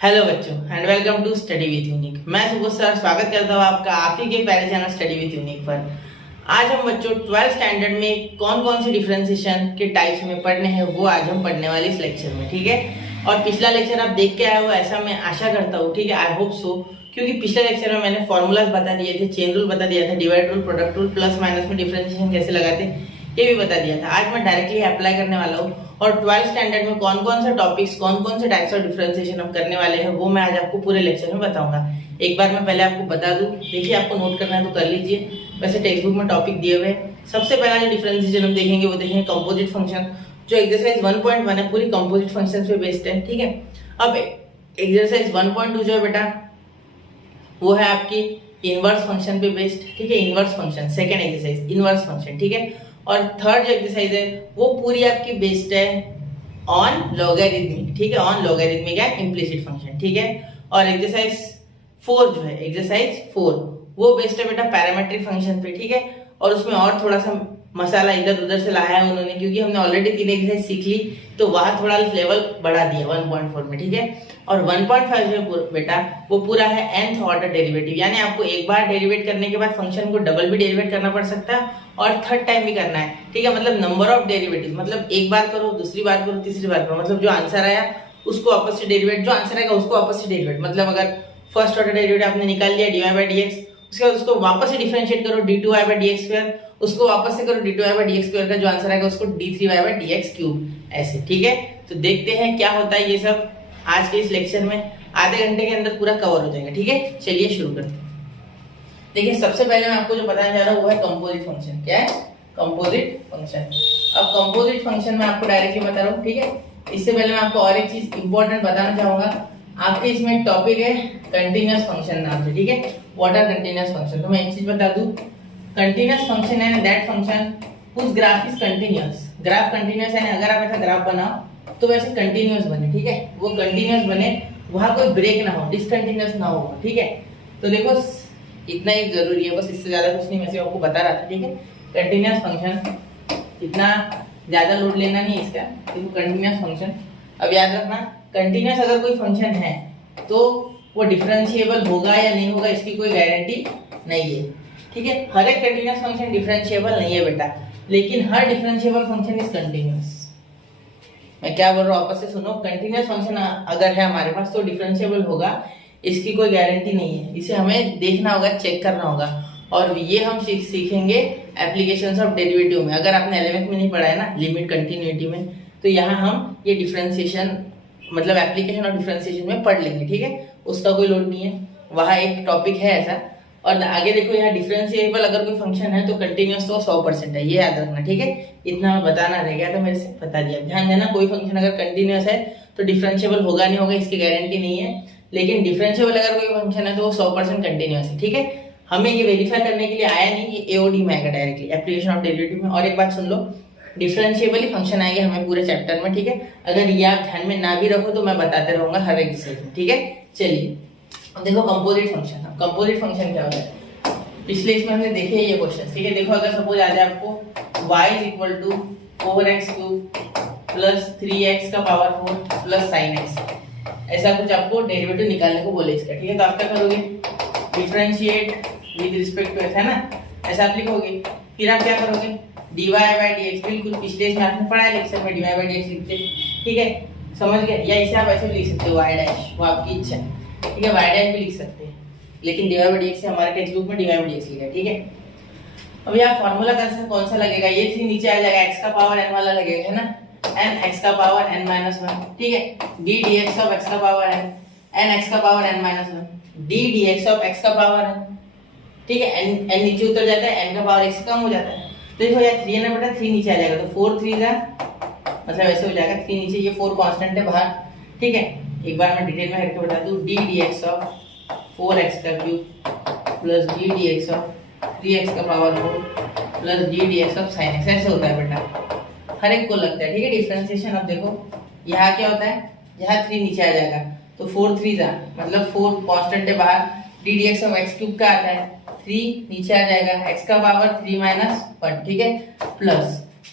Hello बच्चों and welcome to study with unique. मैं Subodh sir स्वागत करता हूँ आपका आप ही के प्यारे चैनल स्टडी विथ यूनिक पर। आज हम बच्चों 12th स्टैंडर्ड में कौन कौन से डिफरेंशिएशन के टाइप्स में पढ़ने हैं वो आज हम पढ़ने वाले इस लेक्चर में, ठीक है। और पिछला लेक्चर आप देख के आए हो ऐसा मैं आशा करता हूँ, ठीक है, आई होप सो, क्योंकि पिछले लेक्चर में मैंने फॉर्मूलाज बता दिए थे, चेन रूल बता दिया था, divide rule, product rule, plus minus में डिफरेंशिएशन कैसे लगाते ये भी बता दिया था। आज मैं डायरेक्टली अप्लाई करने वाला हूँ और 12th स्टैंडर्ड में कौन कौन से टॉपिक्स, कौन कौन से टाइप्स ऑफ डिफरेंशिएशन हम करने वाले हैं वो मैं आज आपको पूरे लेक्चर में बताऊंगा। एक बार मैं पहले आपको बता दूं, देखिए आपको नोट करना है तो कर लीजिए, वैसे टेक्स्ट बुक में टॉपिक दिए हुए हैं। सबसे पहला जो डिफरेंशिएशन हम देखेंगे वो देखेंगे कंपोजिट फंक्शन, जो एक्सरसाइज 1.1 है पूरी कंपोजिट फंक्शन पे बेस्ड है, ठीक है। अब एक्सरसाइज 1.2 जो है बेटा वो है आपकी इनवर्स फंक्शन पे बेस्ड, ठीक है, inverse function, second exercise inverse function, ठीक है। और थर्ड जो एक्सरसाइज है वो पूरी आपकी बेस्ड है ऑन लॉगरिथमिक, ठीक है, on logarithmic and implicit function, ठीक है। और एक्सरसाइज 4 जो है एक्सरसाइज 4 वो बेस्ड है बेटा पैरामेट्रिक फंक्शन पे, ठीक है। और उसमें और थोड़ा सा मसाला इधर उधर से लाया है उन्होंने, क्योंकि हमने ऑलरेडी 3 एक्सरसाइज सीख ली तो वहां थोड़ा लेवल बढ़ा दिया 1.4 में, ठीक है। और 1.5 जो बेटा वो पूरा है nth ऑर्डर डेरिवेटिव, यानी आपको एक बार डेरिवेट करने के बाद फंक्शन को डबल भी डेरिवेट करना पड़ सकता है और थर्ड टाइम भी करना है, ठीक है। मतलब नंबर ऑफ डेरिवेटिव, मतलब एक बार करो, दूसरी बार करो, तीसरी बार करो, मतलब जो आंसर आया उसको वापस से डेरिवेट, जो आंसर आएगा उसको वापस से डेरिवेट। मतलब अगर फर्स्ट ऑर्डर डेरिवेटिव आपने निकाल लिया dy/dx, उसके बाद उसको वापस से डिफरेंशिएट करो d2y/dx², उसको वापस से करो d2y/dx² का जो आंसर आएगा उसको d3y/dx³, ऐसे, ठीक है। तो देखते हैं क्या होता है, ये सब आज के इस लेक्चर में आधे घंटे के अंदर पूरा कवर हो जाएगा, ठीक है। चलिए शुरू करते हैं। देखिए सबसे पहले मैं आपको जो बताने जा रहा हूँ वो है कंपोजिट फंक्शन। क्या है? Composite function. अब कंपोजिट फंक्शन में आपको डायरेक्टली बता रहा हूँ, ठीक है। इससे पहले मैं आपको और एक चीज इंपॉर्टेंट बताना चाहूंगा। आपके इसमें एक टॉपिक है कंटीन्यूअस फंक्शन नाम से, ठीक है। What are continuous function? तो मैं एक चीज बता दूं, कंटीन्यूअस फंक्शन है that function whose graph is continuous. Graph continuous है, अगर आप ऐसा ग्राफ बनाओ तो वैसे कंटीन्यूअस बने, ठीक है, वो कंटीन्यूअस बने, वहां कोई ब्रेक ना हो, डिसकंटीन्यूअस ना हो, ठीक है। तो देखो इतना ही जरूरी है, बस इससे ज्यादा कुछ नहीं, मैं सिर्फ आपको बता रहा था, ठीक है। कंटीन्यूअस फंक्शन, इतना ज्यादा लोड लेना नहीं इसका, देखो कंटीन्यूअस फंक्शन। अब याद रखना कंटीन्यूअस अगर कोई फंक्शन है तो वो डिफरेंशिएबल होगा या नहीं होगा इसकी कोई गारंटी नहीं है, ठीक है। हर एक कंटीन्यूअस फंक्शन डिफरेंशिएबल नहीं है बेटा, लेकिन हर डिफरेंशिएबल फंक्शन इज कंटीन्यूअस। मैं क्या बोल रहा हूँ आपस से सुनो, कंटीन्यूअस फंक्शन अगर है हमारे पास तो डिफरेंशिएबल होगा, इसकी कोई गारंटी नहीं है, इसे हमें देखना होगा, चेक करना होगा। और ये हम सीखेंगे एप्लीकेशंस ऑफ डेरिवेटिव में। अगर आपने 11th में नहीं पढ़ा है ना लिमिट कंटिन्यूटी में, तो यहाँ हम ये डिफरेंशिएशन मतलब एप्लीकेशन ऑफ डिफरेंशिएशन में पढ़ लेंगे, ठीक है। उसका कोई लोड नहीं है, वहाँ एक टॉपिक है ऐसा। और आगे देखो यहाँ डिफरेंशिएबल अगर कोई फंक्शन है तो कंटिन्यूअस तो 100% है, ये याद रखना, ठीक है। इतना मैं बताना रह गया तो मेरे से बता दिया। ध्यान देना कोई फंक्शन अगर कंटिन्यूअस है तो डिफरेंशिएबल होगा नहीं होगा इसकी गारंटी नहीं है, लेकिन डिफरेंशिएबल अगर कोई फंक्शन है तो वो 100% कंटिन्यूअस है, ठीक है। हमें ये वेरीफाई करने के लिए आया नहीं, ये एओडी में आएगा डायरेक्टली एप्लीकेशन ऑफ डेरिवेटिव में। और एक बात सुन लो, डिफरेंशिएबल ही फंक्शन आएंगे हमें पूरे चैप्टर में, ठीक है। अगर ये आप ध्यान में ना भी रखो तो मैं बताते रहूंगा हर एक एक्सरसाइज में, ठीक है। चलिए देखो कंपोजिट फंक्शन। कंपोजिट फंक्शन क्या होता है? पिछले इसमें हमने देखे ये क्वेश्चन, ठीक है। देखो अगर सपोज आ जाए आपको y = 4x³ प्लस 3x का पावर 4 प्लस sin x, ऐसा कुछ आपको डेरिवेटिव निकालने को बोले इसका, ठीक है। तो आप क्या करोगे, differentiate with respect to x, है ना, ऐसा आप लिखोगे। फिर आप क्या करोगे, dy/dx, बिल्कुल पिछले इसमें आपने पढ़ा है लेक्चर में dy/dx लिखते, ठीक है, समझ गए। या इसे आप ऐसे भी लिख सकते हो y', वो आपकी इच्छा है, ठीक है, y' भी लिख सकते हैं, लेकिन dy/dx से हमारे टेक्स्ट बुक में dy/dx लिखा है, ठीक है। अब यहाँ फार्मूला कौन सा लगेगा, ये 3 नीचे आ जाएगा, x का पावर n वाला लगेगा, है ना, n x का पावर n-1, ठीक है, d dx ऑफ x का पावर n x का power n-1, d dx of x का पावर n, ठीक है। n नीचे उतर जाता है, n का पावर x कम हो जाता है। तो देखो यार 3 है ना बेटा, 3 नीचे आ जाएगा, तो 4 3 मतलब ऐसे हो जाएगा, 3 नीचे, ये 4 कांस्टेंट है बाहर, ठीक है। एक बार मैं डिटेल में करके बता दूं, d dx of 4x³ plus d dx of 3x का power 4 plus d dx of sin x, ऐसे होता है बेटा, हर एक को लगता है, ठीक है। डिफरेंशिएशन अब देखो यहाँ क्या होता है, यहाँ 3 नीचे आ जाएगा, तो 4 3 मतलब 4 कांस्टेंट है बाहर, d dx ऑफ x³ का आता है 3 नीचे आ जाएगा, x का पावर 3 - 1, ठीक है, प्लस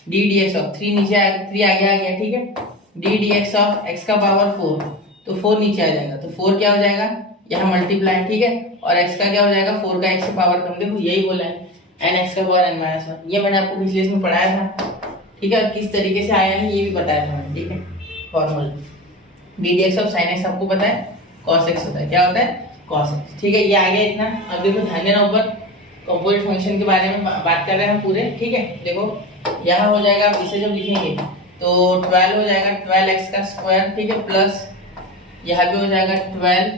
d dx ऑफ 3 नीचे आएगा, 3 आगे आ गया, ठीक है, d dx ऑफ x का पावर 4 तो 4 नीचे आ जाएगा, तो 4 क्या हो जाएगा, यहाँ मल्टीप्लाई, ठीक है। और x का क्या हो जाएगा, 4 का x से पावर कम, देखो यही बोला है n x का पावर n माइनस 1, ये मैंने आपको पिछले इसमें पढ़ाया था, ठीक है। किस तरीके से आया है ये भी बताया था मैंने, ठीक है। Formula D d x of sine x आपको पता है cos x होता है, क्या होता है cos x, ठीक है। ये आ गया इतना। अब देखो ध्यान देना, ऊपर कंपोजिट फंक्शन के बारे में बात कर रहे हैं पूरे, ठीक है। देखो यहाँ हो जाएगा, आप इसे जब लिखेंगे तो 12 हो जाएगा 12x का स्क्वायर, ठीक है, प्लस यहाँ पे हो जाएगा 12,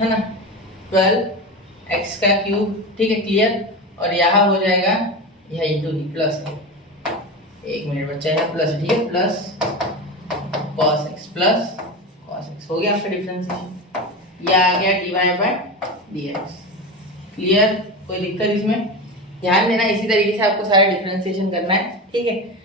है ना, 12x का क्यूब, ठीक है, क्लियर। और यहाँ हो जाएगा यह इंटू दी प्लस, 1 मिनट बच्चा है, प्लस, ठीक है, plus cos x plus cos x, हो गया आपका डिफरेंशिएशन। ये आ गया dy बाय dx, क्लियर, कोई दिक्कत इसमें? ध्यान देना, इसी तरीके से आपको सारा डिफरेंशिएशन करना है, ठीक है।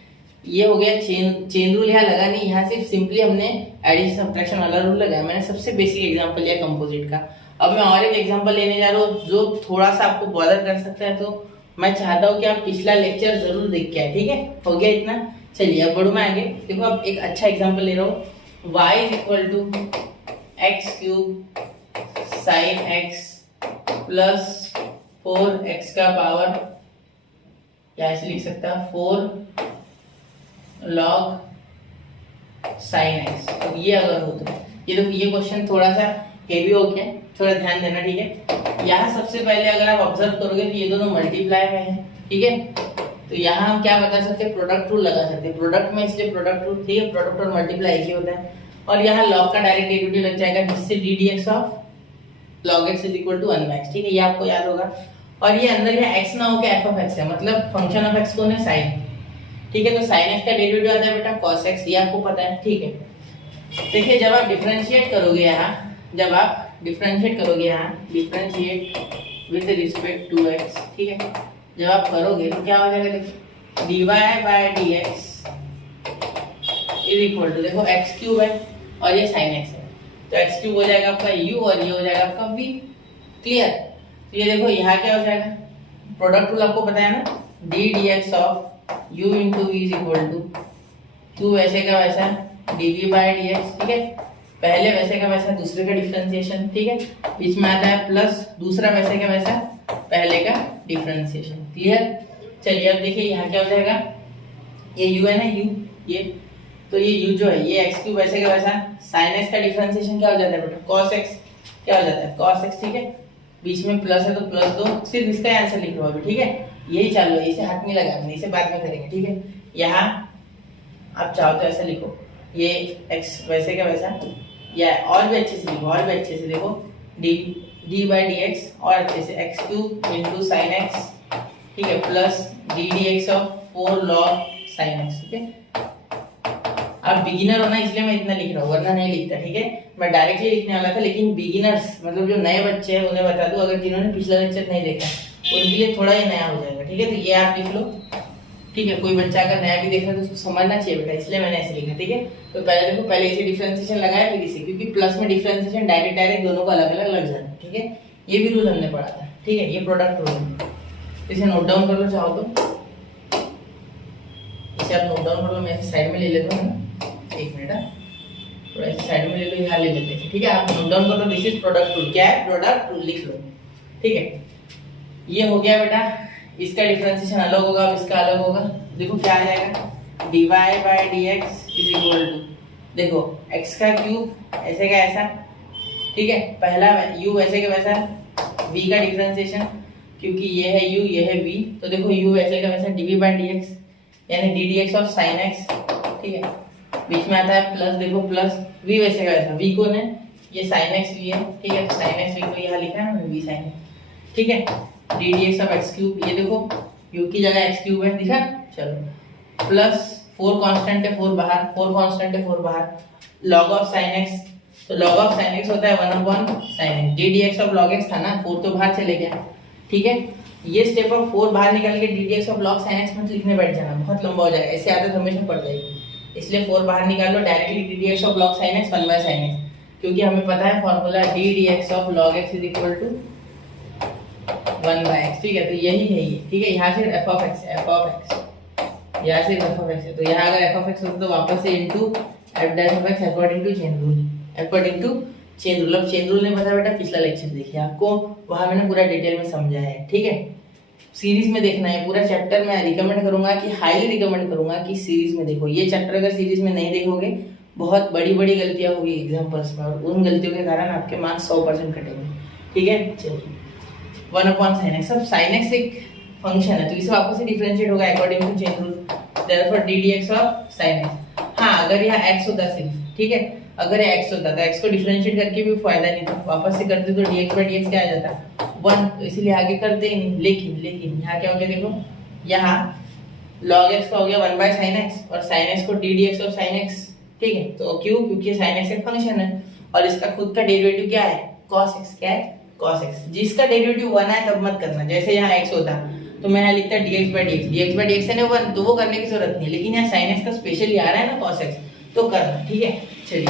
ये हो गया चेन रूल, यहाँ लगा नहीं, यहाँ सिर्फ सिंपली हमने एडिशन सब्ट्रैक्शन वाला रूल लगाया। मैंने सबसे बेसिक एग्जांपल लिया कंपोजिट का। अब मैं और एक एग्जांपल लेने जा रहा हूँ जो थोड़ा सा आपको बॉदर कर सकता है, तो मैं चाहता हूँ कि आप पिछला लेक्चर जरूर देख के आए, ठीक है। हो गया इतना, चलिए अब बढ़ू मैं आगे। देखो अब एक अच्छा एग्जांपल ले रहा हूँ, y is equal to x cube sine x plus 4x का पावर, क्या ऐसे लिख सकता है, 4 log साइन एक्स। तो ये अगर हो तो ये देखो, ये क्वेश्चन थोड़ा सा हेवी हो गया, थोड़ा ध्यान देना, ठीक है। यहाँ सबसे पहले अगर आप ऑब्जर्व करोगे तो ये दोनों मल्टीप्लाई में है, ठीक है। तो यहाँ हम क्या बता सकते हैं, प्रोडक्ट रूल लगा सकते हैं, प्रोडक्ट में इसलिए प्रोडक्ट रूल, ठीक है, प्रोडक्ट और मल्टीप्लाई एक ही होता है। और यहाँ लॉग का डायरेक्ट डेरिवेटिव लग जाएगा, जिससे d d x of log x is equal to 1/x, ठीक है, ये आपको याद होगा। और ये अंदर यहाँ x ना होकर f ऑफ x है, मतलब फंक्शन ऑफ x कौन है, साइन, ठीक है। तो साइन x का डेरिवेटिव आता है बेटा cos x, ये आपको पता है, ठीक है। देखिए जब आप डिफरेंशिएट करोगे यहाँ, जब आप डिफरेंशिएट करोगे यहाँ, differentiate with respect to x, ठीक है, जब आप करोगे तो क्या हो जाएगा, देखो dy by dx is equal to, देखो x क्यूब है और ये sin x है, तो x क्यूब हो जाएगा आपका u और ये हो जाएगा आपका v, क्लियर। तो ये देखो यहाँ क्या हो जाएगा, प्रोडक्ट रूल आपको पता है ना, d dx of u into v is equal to q वैसे का वैसा dv बाय dx, ठीक है, पहले वैसे का वैसा दूसरे का डिफरेंशिएशन, ठीक है, बीच में आता है प्लस दूसरा वैसे का वैसा पहले का डिफरेंशिएशन, क्लियर। चलिए अब देखिए यहाँ क्या हो जाएगा, ये u है ना, u, ये तो ये u जो है ये x क्यूब वैसे का वैसा, sin x का डिफरेंशिएशन क्या हो जाता है बेटा, cos x, क्या हो जाता है cos x, ठीक है, बीच में प्लस है तो प्लस 2, सिर्फ इसका आंसर लिख लो अभी, ठीक है, यही चालू है, इसे हाथ नहीं लगाना, इसे बाद में करेंगे, ठीक है। यहाँ आप चाहो तो ऐसा लिखो, ये x वैसे का वैसा, या और भी अच्छे से लिखो, और भी अच्छे से देखो, d बाई डी एक्स, और अच्छे से x cube into sine x, ठीक है, plus D d x of 4 log sine x, ठीक है। आप बिगिनर हो ना, इसलिए मैं इतना लिख रहा हूँ, वरना नहीं लिखता, ठीक है। मैं डायरेक्टली लिखने वाला था, लेकिन बिगिनर्स मतलब जो नए बच्चे हैं उन्हें बता दूं, अगर जिन्होंने पिछला लेक्चर नहीं देखा उनके लिए थोड़ा ही नया हो जाएगा, ठीक है। तो ये आप लिख लो, ठीक है। कोई बच्चा अगर नया भी देख रहा है तो उसको समझना चाहिए बेटा, इसलिए मैंने ऐसे लिखा, ठीक है। तो पहले देखो, पहले इसे डिफरेंशिएशन लगाया, फिर इसे, क्योंकि प्लस में डिफरेंशिएशन डायरेक्ट दोनों को अलग अलग लग जाता है, ठीक है। ये भी रूल हमने पढ़ा था, ठीक है, ये प्रोडक्ट रूल, इसे नोट डाउन कर लो चाहो तो, इसे आप नोट डाउन कर लो, मैं साइड में ले लेता हूँ, एक मिनट, थोड़ा इसे साइड में ले लो, यहाँ ले लेते हैं, ठीक है। आप नोट डाउन कर लो, दिस इज प्रोडक्ट रूल, क्या है, प्रोडक्ट रूल लिख लो, ठीक है। ये हो गया बेटा, इसका डिफरेंशिएशन अलग होगा, अब इसका अलग होगा, देखो क्या आ जाएगा, dy by dx is equal to, देखो x का क्यूब ऐसे का ऐसा, ठीक है, पहला u वैसे का वैसा, v का डिफरेंशिएशन, क्योंकि ये है u ये है v, तो देखो u वैसे का वैसा dv बाय dx, यानी d dx of sin x, ठीक है, बीच में आता है प्लस, देखो प्लस v वैसे का वैसा, v कौन है, ये sin x v है, ठीक है, sin x v को यहाँ लिखा है ना, v sin, ठीक है, d dx of x cube, ये देखो u की जगह x क्यूब है, दिखा, चलो, प्लस 4 कांस्टेंट है, 4 बाहर, 4 कांस्टेंट है, 4 बाहर, log ऑफ sin x, तो log ऑफ sin x होता है 1/sin x, d dx of log x था ना, 4 तो बाहर चले गया, ठीक है। ये स्टेप ऑफ 4 बाहर निकल के d dx of log sin x मत लिखने बैठ जाना, बहुत लंबा हो जाएगा, ऐसे आदत हमेशा पड़ जाएगी, इसलिए 4 बाहर निकाल लो, directly d dx of log sin x 1/sin x, क्योंकि हमें पता है formula d dx of log x is equal to 1/x, ठीक है। तो यही है ये, ठीक है, यहाँ से f ऑफ x, यहाँ से f ऑफ x है, तो यहाँ अगर f ऑफ x होता तो वापस से into f dash of x according to chain rule, according to chain rule. अब चेन रूल नहीं पता बेटा, पिछला लेक्चर देखिए आपको, वहां मैंने पूरा डिटेल में समझाया है, ठीक है। सीरीज में देखना है पूरा चैप्टर, मैं रिकमेंड करूंगा कि हाईली रिकमेंड करूंगा कि सीरीज में देखो। ये चैप्टर अगर सीरीज में नहीं देखोगे बहुत बड़ी बड़ी गलतियां होगी एग्जाम्पल्स में, और उन गलतियों के कारण आपके मार्क्स 100% कटेंगे, ठीक है। चलिए 1/sin x। अब sin x एक फंक्शन है तो इसे वापस से डिफरेंशिएट होगा according to chain rule, therefore D dx of sin x। हाँ अगर यहाँ x होता सिर्फ, ठीक है, अगर x होता तो x को डिफरेंशिएट करके भी फायदा नहीं था, वापस से करते तो dx/dx क्या आ जाता 1, तो इसीलिए आगे करते ही नहीं। लेकिन यहाँ क्या हो गया देखो, यहाँ log x का हो गया 1/sin x और sin x को D dx of sin x, ठीक है। तो क्यों? क्योंकि sin x एक फंक्शन है और इसका खुद का डेरिवेटिव क्या है cos x। क्या है cos x, जिसका डेरिवेटिव 1 है तब मत करना। जैसे यहाँ x होता तो मैं यहाँ लिखता dx/dx है ना 1, तो वो करने की जरूरत नहीं, लेकिन यहाँ sin x का स्पेशली आ रहा है ना cos x, तो करना, ठीक है। चलिए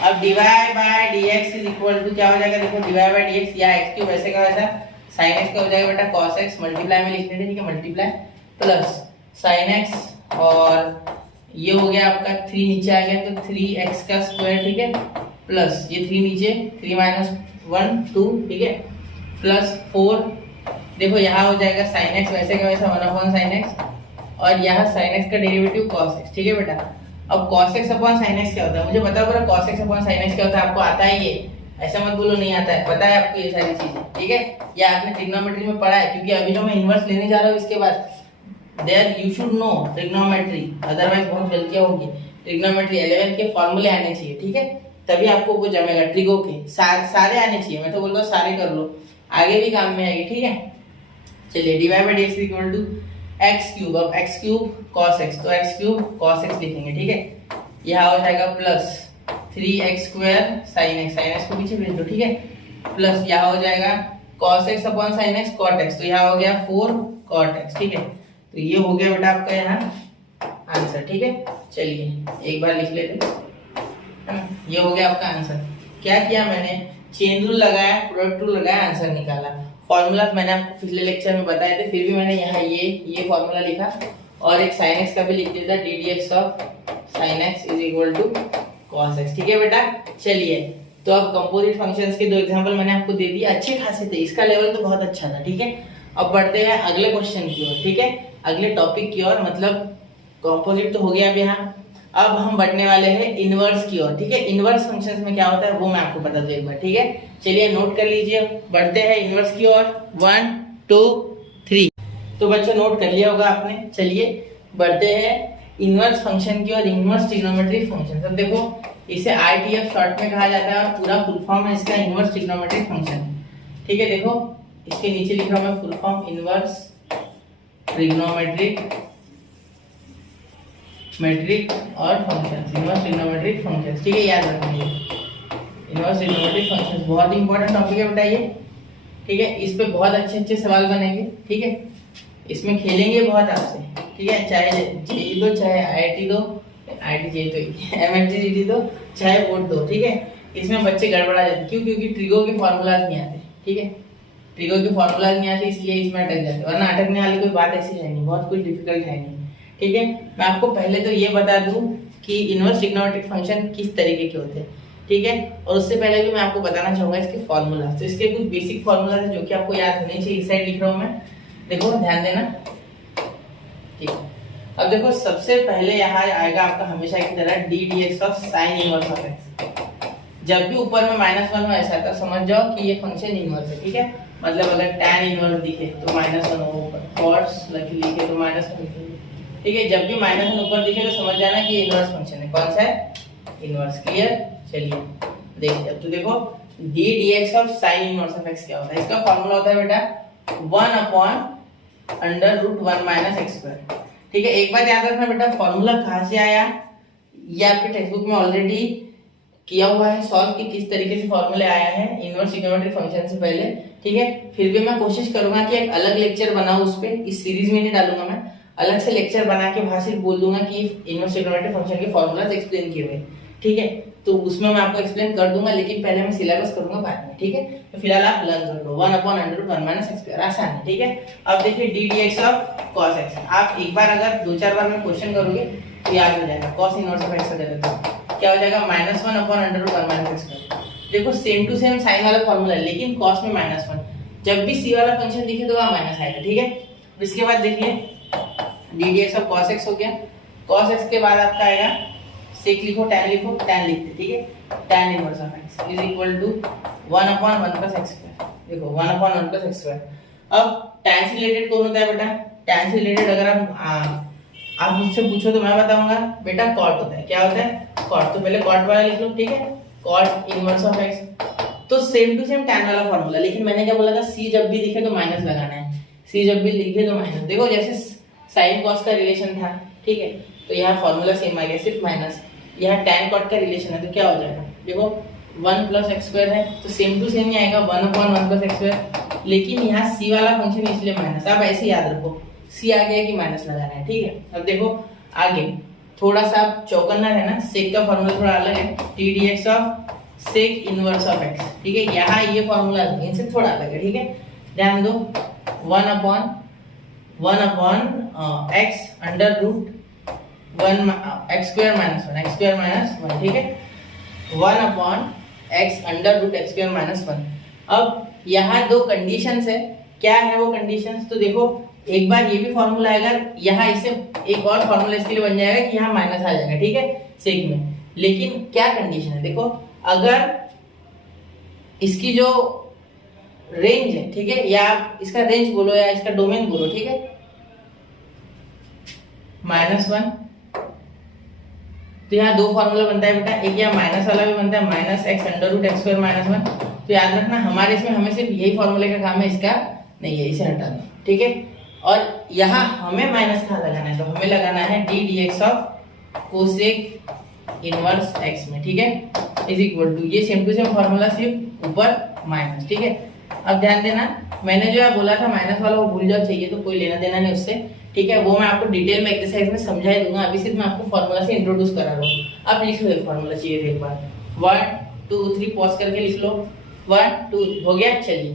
अब dy/dx इज इक्वल टू क्या हो जाएगा देखो, dy/dx या x क्यूब ऐसे का वैसा sin x का हो जाएगा बेटा cos x, मल्टीप्लाई में लिख देते, ठीक है, मल्टीप्लाई प्लस sin x और ये हो गया आपका 3 नीचे आ गया तो 3x का स्क्वायर, ठीक है, प्लस ये 3 नीचे 3 - 1 2, ठीक है, प्लस 4 देखो यहाँ हो जाएगा sin x वैसे का वैसा 1/sin x और यहाँ sin x का डेरिवेटिव cos x, ठीक है बेटा। अब cos x/sin x क्या होता है मुझे पता है पूरा, cos x/sin x क्या होता है आपको आता है ये, ऐसा मत बोलो नहीं आता है, पता है आपको ये सारी चीजें, ठीक है, ये आपने ट्रिग्नोमेट्री में पढ़ा है, क्योंकि अभी जो मैं इनवर्स लेने जा रहा हूँ इसके बाद there you should know trigonometry, otherwise बहुत गलतियां होगी। ट्रिग्नोमेट्री 11 के फॉर्मूले आने चाहिए, ठीक है, तभी आपको वो जमेगा। ट्रिगो के सारे आने चाहिए, मैं तो बोल रहा हूँ सारे कर लो, आगे भी काम में आएगी, ठीक है। चलिए dy/dx equal to x cube, अब x क्यूब cos x तो x क्यूब cos x लिखेंगे, ठीक है। यहाँ हो जाएगा प्लस 3x² sin x को पीछे भेज दो, ठीक है, प्लस यहाँ हो जाएगा cos x/sin x cot x, तो यहाँ हो गया 4 cot x, ठीक है। तो ये हो गया बेटा आपका यहाँ आंसर, ठीक है। चलिए एक बार लिख लेते हैं, ये हो गया आपका आंसर। क्या किया मैंने, चेन रूल लगाया, प्रोडक्ट रूल लगाया, आंसर निकाला। फॉर्मूला मैंने आपको पिछले लेक्चर में बताए थे, फिर भी मैंने यहाँ ये फॉर्मूला लिखा और एक sin x का भी लिख दिया था, d dx of sin x is equal to cos x, ठीक है बेटा। चलिए तो अब कंपोजिट फंक्शंस के 2 एग्जांपल मैंने आपको दे दिए, अच्छे खासे थे, इसका लेवल तो बहुत अच्छा था, ठीक है। अब बढ़ते हैं अगले क्वेश्चन की ओर, ठीक है, अगले टॉपिक की ओर, मतलब कंपोजिट तो हो गया अब यहाँ, अब हम बढ़ने वाले हैं इनवर्स की ओर, ठीक है। इनवर्स फंक्शंस में क्या होता है वो मैं आपको बता दूं एक बार, ठीक है। चलिए नोट कर लीजिए, बढ़ते हैं इनवर्स की ओर, 1 2 3। तो बच्चों नोट कर लिया होगा आपने। चलिए बढ़ते हैं इनवर्स फंक्शन की ओर, इनवर्स ट्रिग्नोमेट्रिक फंक्शन। अब देखो इसे ITF शॉर्ट में कहा जाता है और पूरा फुल फॉर्म है इसका इनवर्स ट्रिग्नोमेट्रिक फंक्शन, ठीक है। देखो इसके नीचे लिख रहा हूं मैं फुल फॉर्म, इनवर्स ट्रिग्नोमेट्रिक और फंक्शंस, इनवर्स ट्रिग्नोमेट्रिक फंक्शंस, ठीक है, याद रखना ये इनवर्स ट्रिग्नोमेट्रिक फंक्शंस बहुत ही इंपॉर्टेंट टॉपिक है बताइए, ठीक है। इस पे बहुत अच्छे सवाल बनेंगे, ठीक है, इसमें खेलेंगे बहुत आपसे, ठीक है, चाहे जेई दो चाहे IIT दो, IIT जेई तो MIT GT दो चाहे बोर्ड दो, ठीक है, इसमें बच्चे गड़बड़ा जाते, क्यों? क्योंकि ट्रिगो के फॉर्मूलाज नहीं आते, ठीक है, ट्रिगो के फॉर्मूलाज नहीं आते इसलिए इसमें अटक जाते, वरना अटकने वाली कोई बात ऐसी है नहीं, बहुत कुछ डिफिकल्ट है नहीं, ठीक है। मैं आपको पहले तो ये बता दूं कि इनवर्स ट्रिग्नोमेट्रिक फंक्शन किस तरीके के होते हैं, ठीक है, और उससे पहले भी मैं आपको बताना चाहूंगा इसके फॉर्मूला। तो इसके कुछ बेसिक फॉर्मूला है जो कि आपको याद होने चाहिए, इस साइड लिख रहा हूं मैं, देखो ध्यान देना, ठीक है। अब देखो सबसे पहले यहाँ आएगा आपका हमेशा की तरह D dx of sine inverse of x। जब भी ऊपर में -1 हो ऐसा तो समझ जाओ कि ये फंक्शन इनवर्स है, ठीक है, मतलब अगर tan इनवर्स दिखे तो -1 हो ऊपर, cos लिखे तो -1, ठीक है, जब भी -1 ऊपर दिखे तो समझ जाना कि ये इनवर्स फंक्शन है, कौन सा है, इनवर्स, क्लियर। चलिए देखते हैं, तो देखो D dx of sine inverse of x क्या होता है, इसका फॉर्मूला होता है बेटा 1/√1 - x², ठीक है। एक बात याद रखना बेटा, फॉर्मूला कहाँ से आया ये आपके टेक्स्ट बुक में ऑलरेडी किया हुआ है सॉल्व कि किस तरीके से फॉर्मूले आया है इनवर्स ट्रिग्नोमेट्रिक फंक्शन से पहले, ठीक है। फिर भी मैं कोशिश करूंगा कि एक अलग लेक्चर बनाऊं उस पे, इस सीरीज में नहीं डालूंगा मैं, अलग से लेक्चर बना के वहां सिर्फ बोल दूंगा कि इनवर्स ट्रिग्नोमेट्रिक फंक्शन के फॉर्मूलाज एक्सप्लेन किए हुए, ठीक है, तो उसमें मैं आपको एक्सप्लेन कर दूंगा, लेकिन पहले मैं सिलेबस करूंगा बाद में, ठीक है। तो फिलहाल आप लर्न कर लो 1/√1 - x², आसान है, ठीक है। अब देखिए D dx of cos x, आप एक बार अगर 2-4 बार में क्वेश्चन करोगे तो याद हो जाएगा, cos इनवर्स ऑफ x का देता हूं क्या हो जाएगा -1/√1 - x²। देखो सेम टू सेम साइन वाला फॉर्मूला है, लेकिन कॉस में -1। जब भी c वाला फंक्शन दिखे तो वहां माइनस आएगा, ठीक है। इसके बाद देखिए D d x of cos x हो गया। कॉस एक्स के बाद आपका आएगा सेक लिखो, tan लिखो, tan लिखते, ठीक है। tan inverse of x is equal to 1/1 + x²। देखो 1/1 + x²। अब tan से रिलेटेड कौन होता है बेटा? tan से रिलेटेड अगर आप मुझसे पूछो तो मैं बताऊंगा बेटा cot होता है। क्या होता है? cot। तो पहले cot वाला लिख लो, ठीक है। cot inverse of x। तो सेम टू सेम tan वाला फॉर्मूला, लेकिन मैंने क्या बोला था, c जब भी दिखे तो माइनस लगाना है। c जब भी लिखे तो माइनस। देखो जैसे sin cos का रिलेशन था, ठीक है, तो यहाँ फॉर्मूला सेम आ गया, सिर्फ माइनस। यहाँ tan cot का रिलेशन है तो क्या हो जाएगा? देखो 1 + x² है तो सेम टू सेम ही आएगा 1/1 + x²। लेकिन यहाँ c वाला फंक्शन इसलिए माइनस। आप ऐसे याद रखो, c आ गया कि माइनस लगाना है, ठीक है। अब देखो आगे थोड़ा सा चौकन्ना है ना, सेक का फॉर्मूला थोड़ा अलग है, d d x of sec inverse of x, ठीक है। यहाँ ये फॉर्मूला इनसे थोड़ा अलग है, ठीक है। ध्यान दो 1/(x √1 x² - 1 x² - 1, ठीक है। 1/x √x² - 1। अब यहाँ दो कंडीशंस है। क्या है वो कंडीशंस? तो देखो एक बार ये भी फॉर्मूला आएगा, यहाँ इससे एक और फॉर्मूला इसके लिए बन जाएगा कि यहाँ माइनस आ जाएगा, ठीक है, सेक में। लेकिन क्या कंडीशन है? देखो अगर इसकी जो रेंज है, ठीक है, या आप इसका रेंज बोलो या इसका डोमेन बोलो, ठीक है, -1, तो यहाँ दो फॉर्मूला बनता है बेटा। एक यहाँ माइनस वाला भी बनता है, -x √x² - 1। तो याद रखना हमारे इसमें हमें सिर्फ यही फॉर्मूले का काम है, इसका नहीं है, इसे हटा दो, ठीक है। और यहाँ हमें माइनस कहाँ लगाना है? तो हमें लगाना है d d x of cosec inverse x में, ठीक है, इज इक्वल टू ये सेम टू सेम फॉर्मूला, सिर्फ ऊपर माइनस, ठीक है। अब ध्यान देना, मैंने जो बोला था माइनस वाला वो भूल जाओ, चाहिए तो कोई लेना देना नहीं उससे, ठीक है। वो मैं आपको डिटेल में एक्सरसाइज में समझा ही दूंगा, अभी सिर्फ मैं आपको फॉर्मूला से इंट्रोड्यूस करा रहा हूँ। आप लिख लो फॉर्मूला, चाहिए एक बार 1 2 3 पॉज करके लिख लो। 1 2 हो गया। चलिए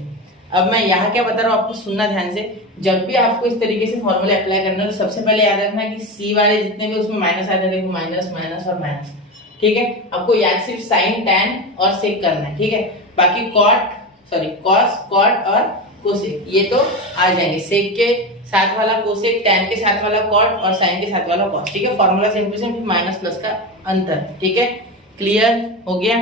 अब मैं यहाँ क्या बता रहा हूँ आपको, सुनना ध्यान से। जब भी आपको इस तरीके से फॉर्मूला अप्लाई करना है तो सबसे पहले याद रखना कि सी वाले जितने भी उसमें माइनस आ जाते हैं, माइनस माइनस और माइनस, ठीक है। आपको याद सिर्फ साइन टैन और सेक करना है, ठीक है। बाकी कॉस कॉट और कोसेक ये तो आ जाएंगे, सेक के साथ वाला कोसेक, टैन के साथ वाला कॉट और साइन के साथ वाला कॉस, ठीक है। Formula same to same, minus plus का अंतर, ठीक है। क्लियर हो गया?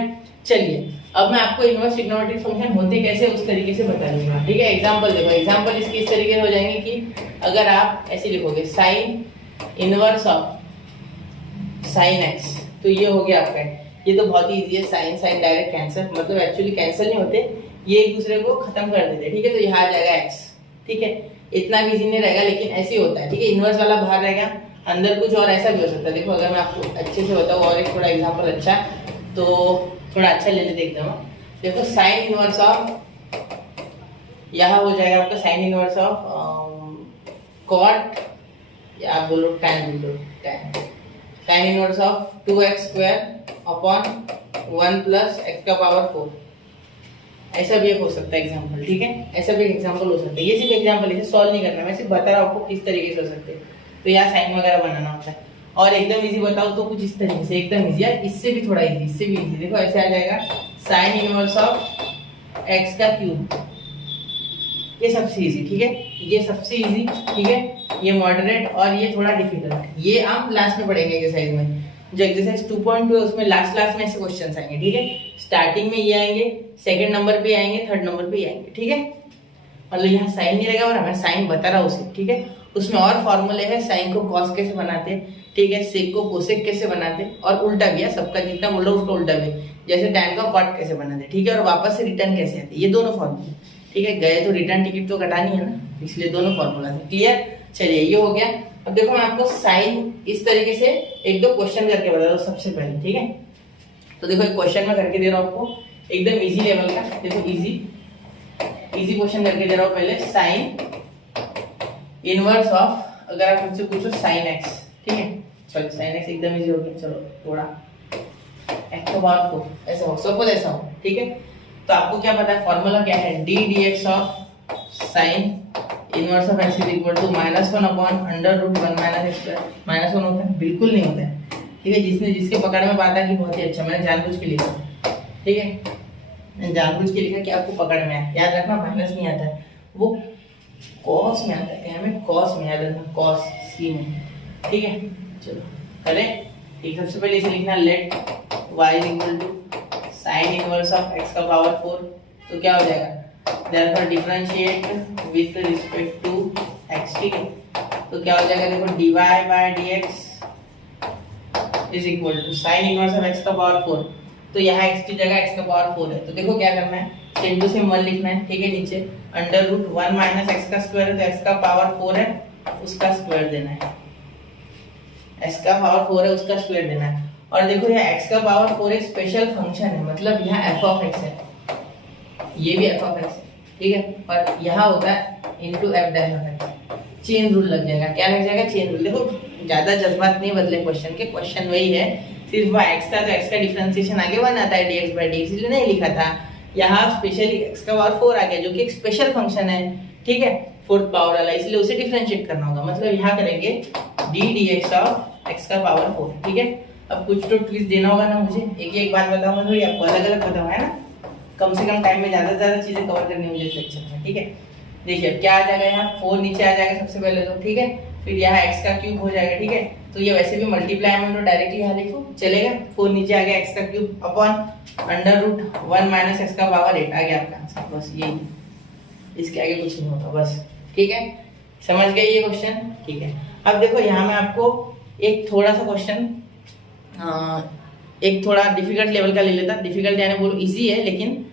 चलिए अब मैं आपको इनवर्स ट्रिग्नोमेट्रिक फंक्शन होते कैसे उस तरीके से बता दूंगा, ठीक है। एग्जांपल देखो, एग्जांपल इसकी इस तरीके से हो जाएंगे कि अगर आप ऐसे लिखोगे sign inverse of sine x, तो ये हो गया आपका। ये तो बहुत ही इजी है, साइन साइन डायरेक्ट कैंसिल, मतलब एक्चुअली कैंसिल नहीं होते, ये एक दूसरे को खत्म कर देते, ठीक है। तो यहाँ आ जाएगा एक्स, ठीक है। इतना भी इजी नहीं रहेगा, लेकिन ऐसे ही होता है, ठीक है। इनवर्स वाला बाहर रहेगा, अंदर कुछ और ऐसा भी हो सकता है। देखो अगर मैं आपको अच्छे से बताऊँ और एक थोड़ा एग्जाम्पल अच्छा, तो थोड़ा अच्छा ले लेते एकदम। देखो साइन इनवर्स ऑफ, यहाँ हो जाएगा आपका साइन इनवर्स ऑफ कॉट, या आप बोलो टैन, बोलो tan, sign inverse of 2x² upon 1 + x⁴। ऐसा भी एक हो सकता है एग्जांपल, ठीक है। ऐसा भी एग्जांपल हो सकता है, ये सिर्फ एग्जांपल, इसे सॉल्व नहीं करना, मैं सिर्फ बता रहा हूँ आपको किस तरीके से हो सकते हैं। तो यहाँ साइन वगैरह बनाना होता है। और एकदम इजी बताओ तो कुछ इस तरीके से, एकदम इजी, यार इससे भी थोड़ा इजी, इससे भी इजी। देखो ऐसे आ जाएगा साइन इनवर्स ऑफ x³, ये सबसे इजी, ठीक है, ये सबसे इजी, ठीक है। ये मॉडरेट और ये थोड़ा डिफिकल्ट, ये हम लास्ट में पढ़ेंगे एक्सरसाइज में। जो एक्सरसाइज 2.2 है उसमें लास्ट में ऐसे क्वेश्चंस आएंगे, ठीक है। स्टार्टिंग में ये आएंगे, सेकंड नंबर पे आएंगे, थर्ड नंबर पे आएंगे, ठीक है। मतलब यहाँ साइन नहीं रहेगा और हमें साइन बता रहा उसे, ठीक है। उसमें और फॉर्मूले है, साइन को कॉस कैसे बनाते, ठीक है, सेक को कोसेक कैसे बनाते, और उल्टा भी है, सबका जितना बोल रहा हूँ उसका उल्टा भी, जैसे टैन का कॉट कैसे बनाते, ठीक है। और वापस से रिटर्न कैसे आते, ये दोनों फॉर्मूले, ठीक है। गए तो रिटर्न टिकट तो कटानी है ना, इसलिए दोनों फॉर्मूला से। क्लियर? चलिए ये हो गया। अब देखो मैं आपको साइन इस तरीके से एक दो क्वेश्चन करके बता रहा हूँ सबसे पहले, ठीक है। तो देखो एक क्वेश्चन में करके दे रहा हूँ आपको, एकदम इजी लेवल का। देखो इजी क्वेश्चन करके दे रहा हूँ। पहले साइन इनवर्स ऑफ, अगर आप मुझसे पूछो साइन एक्स, ठीक है, चलो साइन एक्स एकदम इजी हो गया। चलो थोड़ा x⁴, ऐसा हो, सपोज ऐसा हो, ठीक है। तो आपको क्या पता है फॉर्मूला क्या है, d d x of sine inverse of x is equal to -1/√1 - x²। -1 होता है? बिल्कुल नहीं होता है। ठीक है, जिसके पकड़ में बात आ गई बहुत ही अच्छा, मैंने जानबूझ के लिखा, ठीक है, मैंने जानबूझ के लिखा कि आपको पकड़ में आए। याद रखना माइनस नहीं आता है, वो कॉस में आता है, क्या में कॉस में, याद रखना कॉस सी में, ठीक है। चलो करें, ठीक, सबसे पहले इसे लिखना let y is equal to sine inverse of x का पावर 4, तो क्या हो जाएगा, therefore differentiate with respect to x, ठीक है, तो क्या हो जाएगा, देखो dy by dx is equal to sine inverse of x का पावर 4, तो यहाँ x की जगह x का पावर 4 है, तो देखो क्या करना है, सेम टू सेम 1 लिखना है, ठीक है, नीचे अंडर रूट 1 माइनस x का स्क्वायर, तो x का पावर 4 है उसका स्क्वायर देना है, x का पावर 4 है उसका स्क्वायर देना है। और देखो यह x का पावर 4 एक स्पेशल फंक्शन है, मतलब यहाँ f ऑफ x है, ये भी f ऑफ x है, ठीक है, और यहाँ होता है into f dash of x, chain rule लग जाएगा, क्या लग जाएगा, चेन रूल। देखो ज्यादा जज्बात नहीं बदले क्वेश्चन के, क्वेश्चन वही है, सिर्फ वो x था तो x का डिफरेंशिएशन आगे 1 आता है dx बाय dx, इसलिए नहीं लिखा था, यहाँ स्पेशली x का पावर 4 आ गया जो कि एक स्पेशल फंक्शन है, ठीक है, फोर्थ पावर वाला, इसलिए उसे डिफरेंशिएट करना होगा, मतलब यहाँ करेंगे d dx ऑफ x का पावर 4, ठीक है। अब कुछ तो ट्विस्ट देना होगा ना मुझे, एक बात बताऊंगा थोड़ी आपको, अलग अलग बताऊंगा, है ना, कम से कम टाइम में ज्यादा से ज्यादा चीजें कवर करनी है मुझे इस लेक्चर में, ठीक है। देखिए अब क्या आ जाएगा, यहाँ 4 नीचे आ जाएगा सबसे पहले तो, ठीक है, फिर यहाँ x का क्यूब हो जाएगा, ठीक है, तो ये वैसे भी मल्टीप्लाई में तो डायरेक्टली यहाँ लिखो चलेगा, 4 नीचे आ गया x का cube upon under root 1 minus x का पावर 8 आ गया आपका आंसर, बस यही, इसके आगे कुछ नहीं होता, बस, ठीक है, समझ गए ये क्वेश्चन, ठीक है। अब देखो यहाँ मैं आपको एक थोड़ा सा क्वेश्चन एक थोड़ा डिफिकल्ट लेवल का ले लेता, डिफिकल्ट यानी बोलो इजी है लेकिन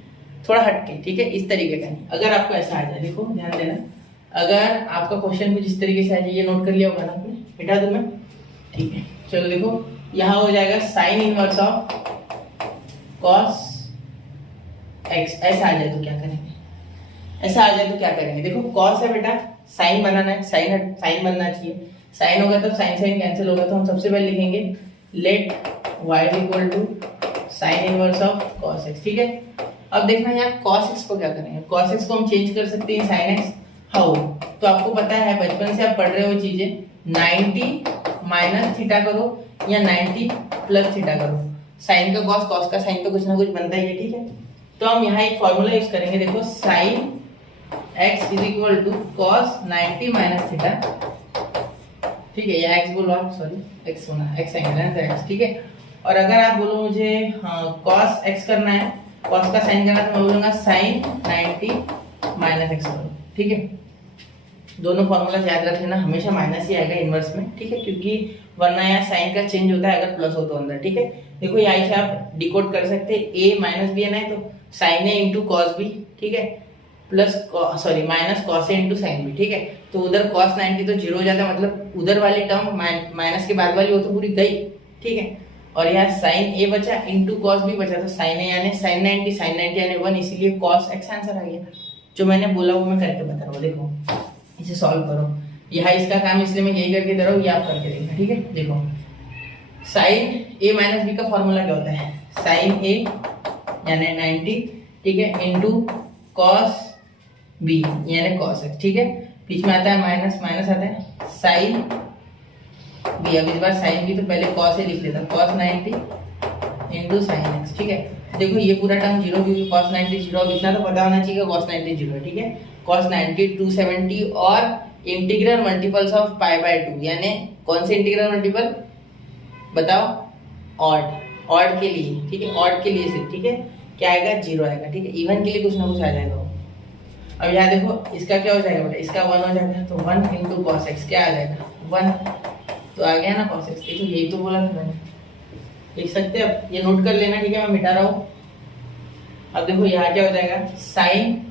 थोड़ा हटके, ठीक है, इस तरीके का नहीं, अगर आपको ऐसा आ जाए, देखो ध्यान देना, अगर आपका क्वेश्चन कुछ इस तरीके से आ जाए, ये नोट कर लिया होगा ना आपने, मिटा दूं मैं, ठीक है, चलो देखो यहाँ हो जाएगा sign inverse of cos x, ऐसा आ जाए तो क्या करेंगे, ऐसा आ जाए तो क्या करेंगे, देखो कॉस है बेटा, साइन बनाना है, साइन बनना चाहिए, साइन होगा तो साइन साइन कैंसिल होगा, तो हम सबसे पहले लिखेंगे let y equal to sine inverse of cos x, ठीक है। अब देखना यहाँ cos x को क्या करेंगे, cos x को हम चेंज कर सकते हैं sin x, हाउ, तो आपको पता है बचपन से आप पढ़ रहे हो चीजें, 90 माइनस थीटा करो या 90 प्लस थीटा करो, साइन का cos, cos का साइन तो कुछ ना कुछ बनता ही है, ठीक है। तो हम यहाँ एक फॉर्मूला यूज करेंगे, देखो sine x is equal to cos 90 minus theta, ठीक है, या x बोलो आप, सॉरी x होना, x एंगल है x, ठीक है। और अगर आप बोलो मुझे cos x करना है, cos का साइन करना है, तो मैं बोलूंगा sin 90 माइनस x करो, ठीक है। दोनों फॉर्मूला याद रख लेना, हमेशा माइनस ही आएगा इनवर्स में, ठीक है, क्योंकि वरना यहाँ साइन का चेंज होता है अगर प्लस हो तो अंदर, ठीक है। देखो यहाँ से आप डिकोड कर सकते हैं, a माइनस बी है ना, तो sine a into cos B, ठीक है, plus sorry minus cos A into sine B, ठीक है, तो उधर cos 90 तो जीरो हो जाता है, मतलब उधर वाली टर्म माइनस के बाद वाली वो तो पूरी गई, ठीक है, और यहाँ साइन ए बचा इंटू कॉस बी बचा, तो साइन ए यानी साइन 90 यानी 1, इसीलिए cos x आंसर आ गया, जो मैंने बोला वो मैं करके बता रहा हूँ, देखो इसे सॉल्व करो, यहाँ इसका काम इसलिए मैं यही करके दे रहा हूँ, ये आप करके देखना, ठीक है। देखो साइन ए माइनस बी का फॉर्मूला क्या होता है, साइन ए यानी 90, ठीक है, इंटू कॉस बी यानी cos x, ठीक है, बीच में आता है माइनस, माइनस आता है साइन बी, अब इस बार साइन बी तो पहले cos ए लिख लेता, cos 90 इंटू साइन एक्स, ठीक है। देखो ये पूरा टर्म जीरो, क्योंकि cos 90 जीरो, अब इतना तो पता होना चाहिए cos 90 जीरो, ठीक है, cos 90 270 और integral multiples of pi by 2, यानी कौन से इंटीग्रल मल्टीपल बताओ, ऑड के लिए, ठीक है, ऑड के लिए सिर्फ, ठीक है, क्या आएगा, जीरो आएगा, ठीक है, इवन के लिए कुछ ना कुछ आ जाएगा। अब यहाँ देखो इसका क्या हो जाएगा बेटा, इसका 1 हो जाएगा, तो 1 इंटू कॉस एक्स क्या आ जाएगा 1, तो आ गया ना cos x, देखो यही तो बोला था मैंने, लिख सकते हैं, अब ये नोट कर लेना, ठीक है, मैं मिटा रहा हूँ। अब देखो यहाँ क्या हो जाएगा, साइन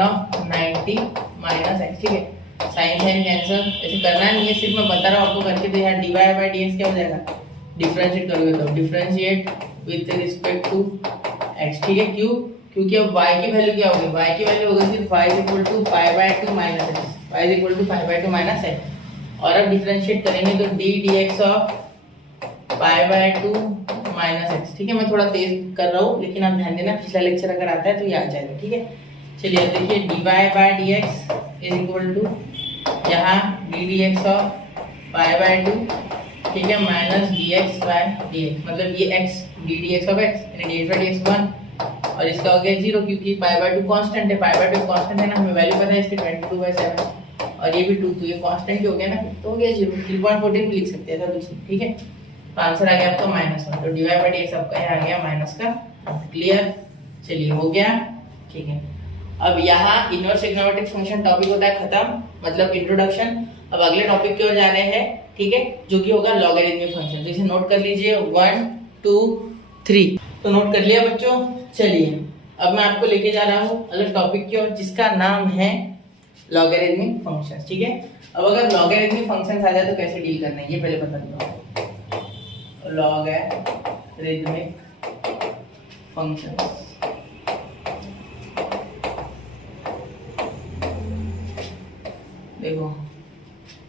ऑफ 90 माइनस एक्स, ठीक है, साइन साइन कैंसर, ऐसे करना नहीं है, सिर्फ मैं बता रहा हूँ आपको करके, तो यहाँ dy बाय dx क्या हो जाएगा, डिफरेंशिएट करोगे तो differentiate with respect to x, ठीक है, क्योंकि अब y की वैल्यू क्या होगी, y की वैल्यू होगी सिर्फ y equal to pi by 2 minus x, y equal to pi by 2 minus x, और अब डिफरेंशिएट करेंगे तो d dx of pi by 2 minus x, ठीक है, मैं थोड़ा तेज कर रहा हूँ लेकिन आप ध्यान देना, पिछला लेक्चर अगर आता है तो ये आ जाएगा, ठीक है। चलिए अब देखिए dy by dx is equal to यहाँ d dx of pi by 2 ठीक है, minus d x by d x, मतलब ये x d d x of x यानी d x by d x 1 और इसका हो गया 0 क्योंकि पाई बाय 2 कांस्टेंट है, पाई बाय 2 कांस्टेंट है ना, हमें वैल्यू पता है इसकी 22/7 और ये भी 2 तो ये कांस्टेंट हो गया ना, तो हो गया 0। 3.14 भी लिख सकते हैं, ऐसा कुछ नहीं, ठीक है। तो आंसर आ गया आपका -1, तो d y by d x आपका आ गया माइनस का। क्लियर, चलिए हो गया, ठीक है। अब यहाँ इनवर्स ट्रिग्नोमेट्रिक फंक्शन टॉपिक होता है खत्म, मतलब इंट्रोडक्शन। अब अगले टॉपिक की ओर जा रहे हैं, ठीक है, जो कि होगा लॉगरिथमिक फंक्शन। तो इसे नोट कर लीजिए 1 2 3, तो नोट कर लिया बच्चों। चलिए अब मैं आपको लेके जा रहा हूँ अलग टॉपिक की ओर जिसका नाम है लॉगरिथमिक फंक्शन, ठीक है। अब अगर लॉगरिथमिक फंक्शन आ जाए तो कैसे डील करना है ये पहले बता दूंगा। लॉगरिथमिक फंक्शन, देखो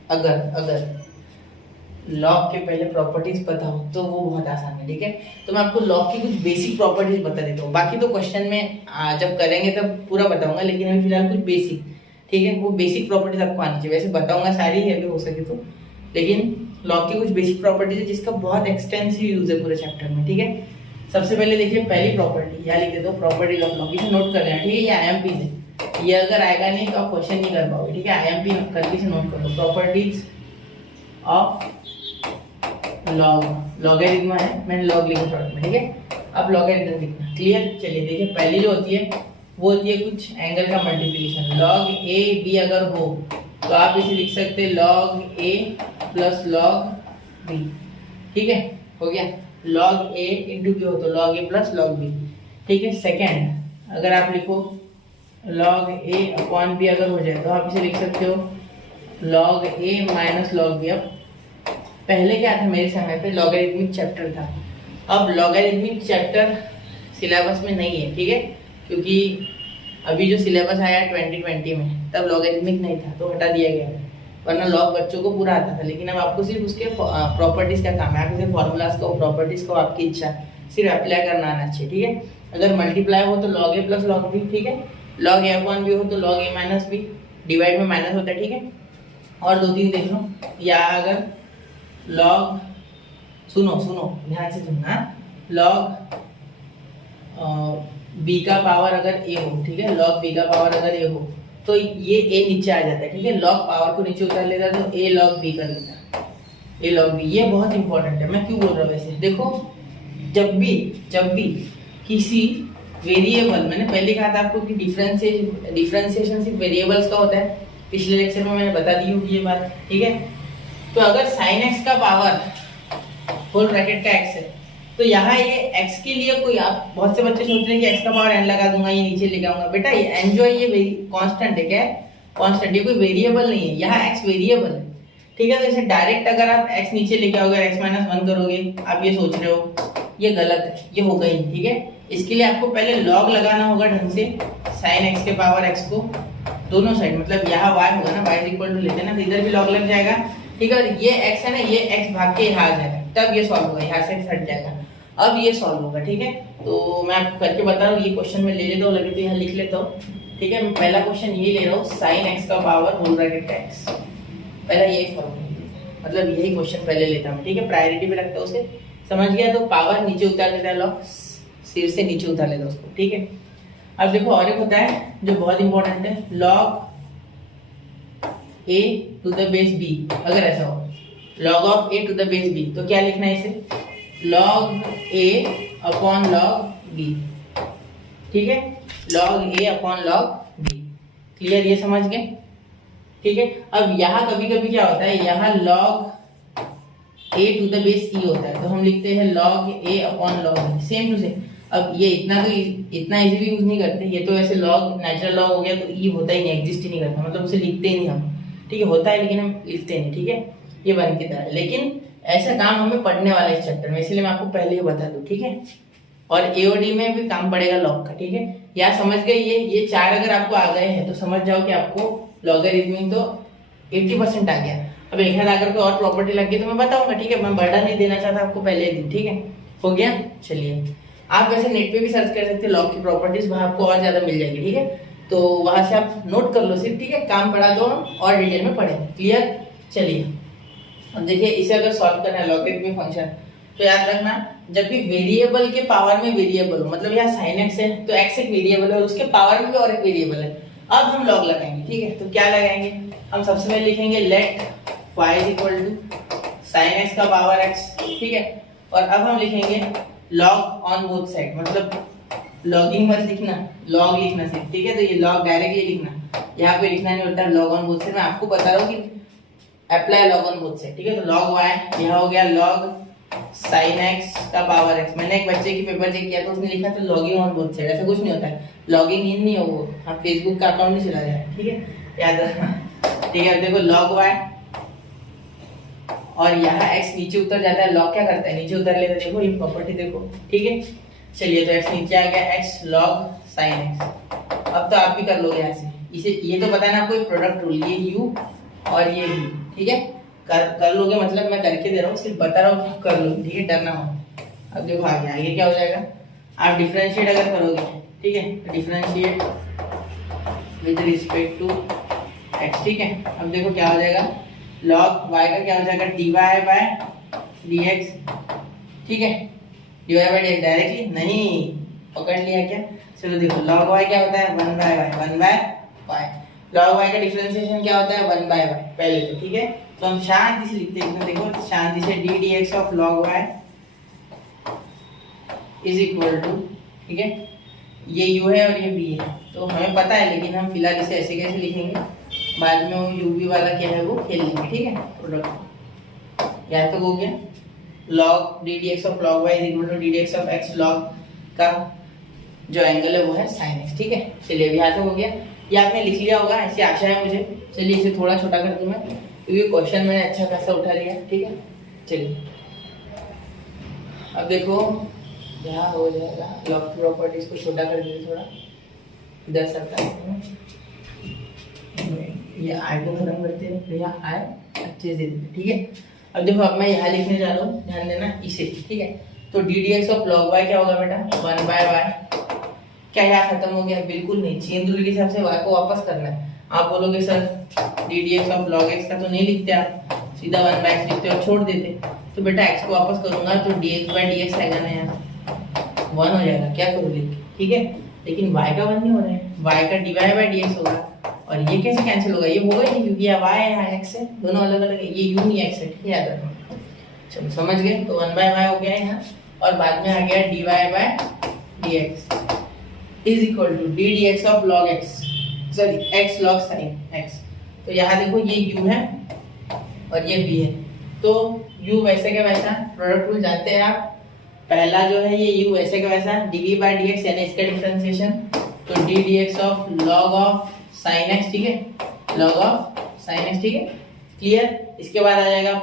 अगर लॉग के पहले प्रॉपर्टीज पता हो तो वो बहुत आसान है, ठीक है। तो मैं आपको लॉग की कुछ बेसिक प्रॉपर्टीज बता देता हूँ, बाकी तो क्वेश्चन में जब करेंगे तब पूरा बताऊंगा, लेकिन अभी फिलहाल कुछ बेसिक, ठीक है, वो बेसिक प्रॉपर्टीज आपको आनी चाहिए। वैसे बताऊंगा सारी है अभी हो सके तो, लेकिन लॉग की कुछ बेसिक प्रॉपर्टीज है जिसका बहुत एक्सटेंसिव यूज है पूरे चैप्टर में, ठीक है। सबसे पहले देखिए पहली प्रॉपर्टी, यहाँ लिख देते हो प्रॉपर्टीज ऑफ लॉग, इसे नोट कर लेना, ठीक है। ये IMP है, ये अगर आएगा नहीं तो आप क्वेश्चन नहीं कर पाओगे, ठीक है। IMP करके इसे नोट कर लो, प्रॉपर्टीज ऑफ लॉग, लॉगरिथम है, मैंने लॉग लिखा शॉर्ट में, ठीक है। अब लॉगरिथम लिखना, क्लियर। चलिए देखिए पहली जो होती है वो होती है कुछ एंगल का मल्टीप्लिकेशन। लॉग ए बी अगर हो तो आप इसे लिख सकते हैं लॉग ए प्लस लॉग बी, ठीक है, हो गया। लॉग ए इंटू बी हो तो लॉग ए प्लस लॉग बी, ठीक है। सेकेंड अगर आप लिखो लॉग ए अपॉन बी अगर हो जाए तो आप इसे लिख सकते हो लॉग ए माइनस लॉग बी। अब पहले क्या था मेरे समय पे लॉगरिथमिक चैप्टर था, अब लॉगरिथमिक चैप्टर सिलेबस में नहीं है, ठीक है, क्योंकि अभी जो सिलेबस आया 2020 में तब लॉगरिथमिक नहीं था तो हटा दिया गया, वरना लॉग बच्चों को पूरा आता था। लेकिन अब आपको सिर्फ उसके प्रॉपर्टीज का काम है, आप इसे फॉर्मूलाज को प्रॉपर्टीज को आपकी इच्छा सिर्फ अप्लाई करना आना चाहिए, ठीक है। अगर मल्टीप्लाई हो तो लॉग ए प्लस लॉग बी, ठीक है। लॉग ए अपॉन बी हो तो लॉग ए माइनस बी, डिवाइड में माइनस होता है, ठीक है। और 2-3 देख लो, या अगर लॉग, सुनो ध्यान से सुनना, लॉग बी का पावर अगर ए हो, ठीक है, लॉग बी का पावर अगर ए हो तो ये ए नीचे आ जाता है, ठीक है। लॉग पावर को नीचे उतार लेता तो ए लॉग बी कर लेता, ए लॉग बी। ये बहुत इंपॉर्टेंट है, मैं क्यों बोल रहा हूँ वैसे, देखो जब भी किसी वेरिएबल, मैंने पहले कहा था आपको कि डिफरेंशिएशन सिर्फ वेरिएबल्स का होता है, पिछले लेक्चर में मैंने बता दी होगी ये बात, ठीक है। तो अगर साइन एक्स का पावर होल ब्रैकेट का एक्स है तो यहाँ ये x के लिए कोई, आप बहुत से बच्चे सोच रहे हैं कि x का पावर n लगा दूंगा ये नीचे लेके आऊंगा, बेटा ये n जो है ये कांस्टेंट है, क्या है, कांस्टेंट, ये कोई वेरिएबल नहीं है, यहाँ x वेरिएबल है, ठीक है। तो इसे डायरेक्ट अगर आप x नीचे लेके आओगे x माइनस 1 करोगे, आप ये सोच रहे हो ये गलत है, ये होगा ही, ठीक है। इसके लिए आपको पहले लॉग लगाना होगा ढंग से, साइन x के पावर x को दोनों साइड, मतलब यहाँ y होगा ना, y इक्वल टू लेते हैं ना, तो इधर भी लॉग लग जाएगा, ठीक है। और ये x है ना, ये x भाग के यहाँ आ जाएगा, तब ये सॉल्व होगा, यहाँ से x हट जाएगा, अब ये सॉल्व होगा, ठीक है। तो मैं आपको करके बता रहा हूँ, ये क्वेश्चन में ले लेता हूँ, लगे तो यहाँ लिख लेता हूँ, ठीक है। मैं पहला क्वेश्चन ये ले रहा हूँ, साइन एक्स का पावर होल ब्रैकेट का एक्स, पहला यही फॉर्मूला, मतलब यही क्वेश्चन पहले लेता हूँ, ठीक है, प्रायोरिटी पे रखता हूँ उसे, समझ गया। तो पावर नीचे उतार देता है, लॉग सिर से नीचे उतार लेता उसको, ठीक है। अब देखो और एक होता है जो बहुत इंपॉर्टेंट है, log a to the base b, अगर ऐसा हो log of a to the base b, तो क्या लिखना है इसे, log a upon log b, ठीक है, log a upon log b, clear, ये समझ गए, ठीक है। अब यहाँ कभी कभी क्या होता है, यहाँ log a to the base e होता है, तो हम लिखते हैं log a upon log b, same to same. अब ये इतना इजीली यूज नहीं करते, ये तो ऐसे लॉग नेचुरल लॉग हो गया तो ई होता ही नहीं, एग्जिस्ट ही नहीं करता, मतलब उसे लिखते ही नहीं हम, ठीक है, होता है लेकिन हम लिखते नहीं, ठीक है, ये बन के तरह। लेकिन ऐसा काम हमें पढ़ने वाला है इस चैप्टर में, इसलिए मैं आपको पहले ही बता दूं, ठीक है। और एओडी में भी काम पड़ेगा लॉग का, ठीक है। या समझ गए, ये 4 अगर आपको आ गए हैं तो समझ जाओ कि आपको लॉगरिथमिक तो 80% आ गया। अब एक हाथ आकर के और प्रॉपर्टी लग गई तो मैं बताऊंगा, ठीक है, मैं बर्डन नहीं देना चाहता आपको पहले दिन, ठीक है, हो गया। चलिए आप वैसे नेट पे भी सर्च कर सकते हैं लॉग की प्रॉपर्टीज, वहां आपको और ज्यादा मिल जाएगी, ठीक है। तो वहां से आप नोट कर लो सिर्फ, ठीक है, काम पढ़ा दो और डिटेल में पढ़ेंगे, क्लियर। चलिए अब देखिए इसे अगर सॉल्व करना है लॉगरिथमिक फंक्शन, तो याद रखना जब भी वेरिएबल के पावर में वेरिएबल हो, मतलब यहाँ sin x है तो x एक वेरिएबल है और उसके पावर में भी और एक वेरिएबल है। अब हम लॉग लगाएंगे, ठीक है। तो क्या लगाएंगे, हम सबसे पहले लिखेंगे let y is equal to sin x का पावर x, ठीक है। और अब हम लिखेंगे लॉग ऑन बोथ साइड, मतलब लॉगिंग मत लिखना, लॉग लिखना सिर्फ, ठीक है। तो ये लॉग डायरेक्टली लिखना, यहाँ पे लिखना नहीं होता, लॉग ऑन बोथ साइड। मैं आपको बता रहा हूँ कि apply log on both side, ठीक है। तो लॉग y यहाँ हो गया लॉग sin x का पावर x। मैंने एक बच्चे की पेपर चेक किया तो उसने लिखा था लॉगिंग ऑन बोथ साइड, ऐसा कुछ नहीं होता है, लॉगिंग इन नहीं हो वो, आप फेसबुक का अकाउंट नहीं चला जाए, ठीक है, याद रखना, ठीक है। अब देखो लॉग y और यहाँ x नीचे उतर जाता है, लॉग क्या करता है नीचे उतर लेता है, देखो ये प्रॉपर्टी देखो, ठीक है। चलिए तो x नीचे आ गया, x log sin x। अब तो आप भी कर लोगे यहाँ से, इसे ये तो पता है ना आपको प्रोडक्ट रूल, ये u और ये v, ठीक है, कर लोगे, मतलब मैं करके दे रहा हूँ, सिर्फ बता रहा हूँ कि कर लो, ठीक है, डरना हो। अब देखो आगे क्या हो जाएगा, आप डिफरेंशिएट अगर करोगे, ठीक है, differentiate with respect to x, ठीक है। अब देखो क्या हो जाएगा, log y का क्या हो जाएगा dy बाय dx, ठीक है, dy बाय dx डायरेक्टली नहीं पकड़ लिया क्या, चलो देखो log y क्या होता है 1 बाय y, log y का डिफरेंशिएशन क्या होता है 1 बाय y पहले तो, ठीक है। तो हम शांति से लिखते हैं, देखो शांति से d dx of log y is equal to, ठीक है, ये u है और ये v है, तो हमें पता है, लेकिन हम फिलहाल इसे ऐसे कैसे लिखेंगे, बाद में वो uv वाला क्या है वो खेल लेंगे, ठीक है। प्रोडक्ट यहाँ तो हो गया log d dx of log y is equal to d dx of x log का जो एंगल है वो है sin x, ठीक है। चलिए अभी यहाँ तक हो गया, ये आपने लिख लिया होगा ऐसी आशा है मुझे। चलिए इसे थोड़ा छोटा कर दूं मैं, क्योंकि क्वेश्चन मैंने अच्छा खासा उठा लिया, ठीक है। चलिए अब देखो यहाँ हो जाएगा, लॉग प्रॉपर्टीज को छोटा कर दीजिए थोड़ा, इधर सरका ये आई को खत्म करते हैं, तो यहाँ आई अच्छे से देते, ठीक है। अब देखो अब मैं यहाँ लिखने जा रहा हूँ, ध्यान देना इसे, ठीक है। तो d d x of log y क्या होगा बेटा 1 बाय वाई, क्या यहाँ खत्म हो गया, बिल्कुल नहीं, चेन रूल के हिसाब से y को वापस करना है। आप बोलोगे sir D d x of log x का तो नहीं लिखते आप, सीधा 1 बाय एक्स लिखते और छोड़ देते, तो बेटा x को वापस करूंगा तो dx बाय dx आएगा ना, यहाँ 1 हो जाएगा, क्या करूँ लिख, ठीक है। लेकिन y का 1 नहीं हो रहा है, y का dy बाय dx होगा, और ये कैसे कैंसिल होगा, ये होगा ही नहीं क्योंकि यहाँ y है यहाँ x है, दोनों अलग अलग है, ये u नहीं x है, ठीक है, याद रखना। चलो समझ गए, तो 1 बाय y हो गया यहाँ, और बाद में आ गया dy by dx is equal to d d x of log x, sorry x log sine x. तो यहाँ देखो ये u है और ये v है, तो u वैसे का वैसा, प्रोडक्ट रूल जानते हैं आप, पहला जो है ये u वैसे का वैसा dv बाय dx यानी इसका डिफरेंशिएशन, तो d d x of log of sine x, ठीक है, लॉग ऑफ साइन एक्स, ठीक है, क्लियर। इसके बाद आ जाएगा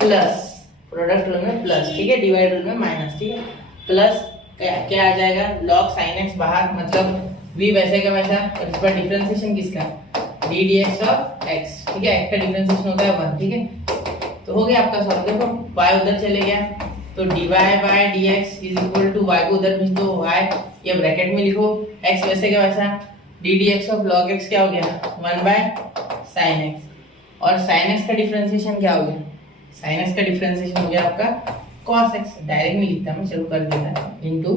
प्लस, प्रोडक्ट रूल में प्लस, ठीक है, डिवाइड रूल में माइनस, ठीक है, प्लस क्या आ जाएगा log sin x बाहर, मतलब v वैसे का वैसा, और इस पर डिफरेंशिएशन किसका d dx ऑफ x, ठीक है, x का डिफरेंशिएशन होता है 1, ठीक है। तो हो गया आपका सॉल्व, देखो y उधर चले गया, तो dy by dx is equal to y को उधर भेज दो, y ये ब्रैकेट में लिखो, x वैसे का वैसा, d dx of log x क्या हो गया 1 बाय sin x, और sin x का डिफरेंशिएशन क्या हो गया, sin x का डिफरेंशिएशन हो गया आपका cos x, डायरेक्ट में लिखता मैं, चलो कर देता into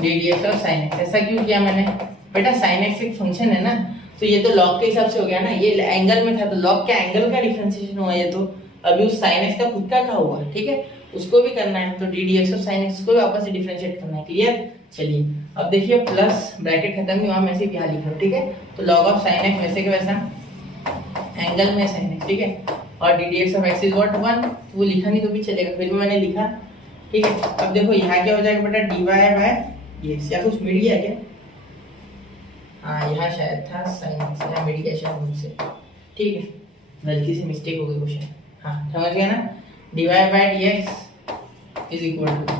D d x of sin x। ऐसा क्यों किया मैंने बेटा, sin x एक फंक्शन है ना, तो ये तो log के हिसाब से हो गया ना, ये एंगल में था तो log के एंगल का डिफरेंशिएशन हुआ, ये तो अभी उस sin x का खुद का हुआ, ठीक है, उसको भी करना है, तो d d x of sin x को भी वापस से डिफरेंशिएट करना है, क्लियर। चलिए अब देखिए प्लस ब्रैकेट खत्म नहीं हुआ, मैं सिर्फ यहाँ लिख रहा हूँ, ठीक है। तो log ऑफ sin x वैसे के वैसा एंगल में sin x, ठीक है, और D d x of x is what 1, वो लिखा नहीं तो भी चलेगा, फिर भी मैंने लिखा, ठीक है। अब देखो यहाँ क्या हो जाएगा बेटा डी वाई बाय dx, या कुछ मिल गया क्या, हाँ यहाँ शायद था साइन एक्स, यहाँ मिल गया शायद मुझसे, ठीक है, गलती से मिस्टेक हो गई क्वेश्चन, हाँ समझ गया ना, d y by dx is equal to,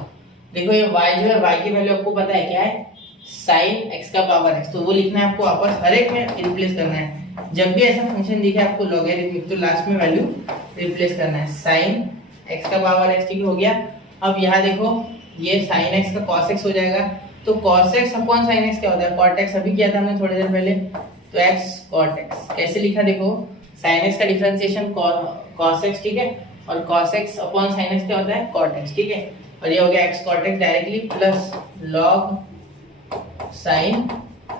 देखो ये y जो है, y की वैल्यू आपको पता है क्या है साइन x का पावर x, तो वो लिखना है आपको वापस, हर एक में रिप्लेस करना है, जब भी ऐसा फंक्शन दिखे आपको लॉगरिथमिक, तो लास्ट में वैल्यू रिप्लेस करना है, sin x का पावर x, ठीक हो गया। अब यहाँ देखो ये sin x का cos x हो जाएगा, तो cos x upon sin x क्या होता है cot x, अभी किया था हमने थोड़ी देर पहले, तो x cot x कैसे लिखा, देखो sin x का डिफरेंशिएशन cos x, ठीक है, और cos x upon sin x क्या होता है cot x, ठीक है, और ये हो गया x cot x directly plus log sin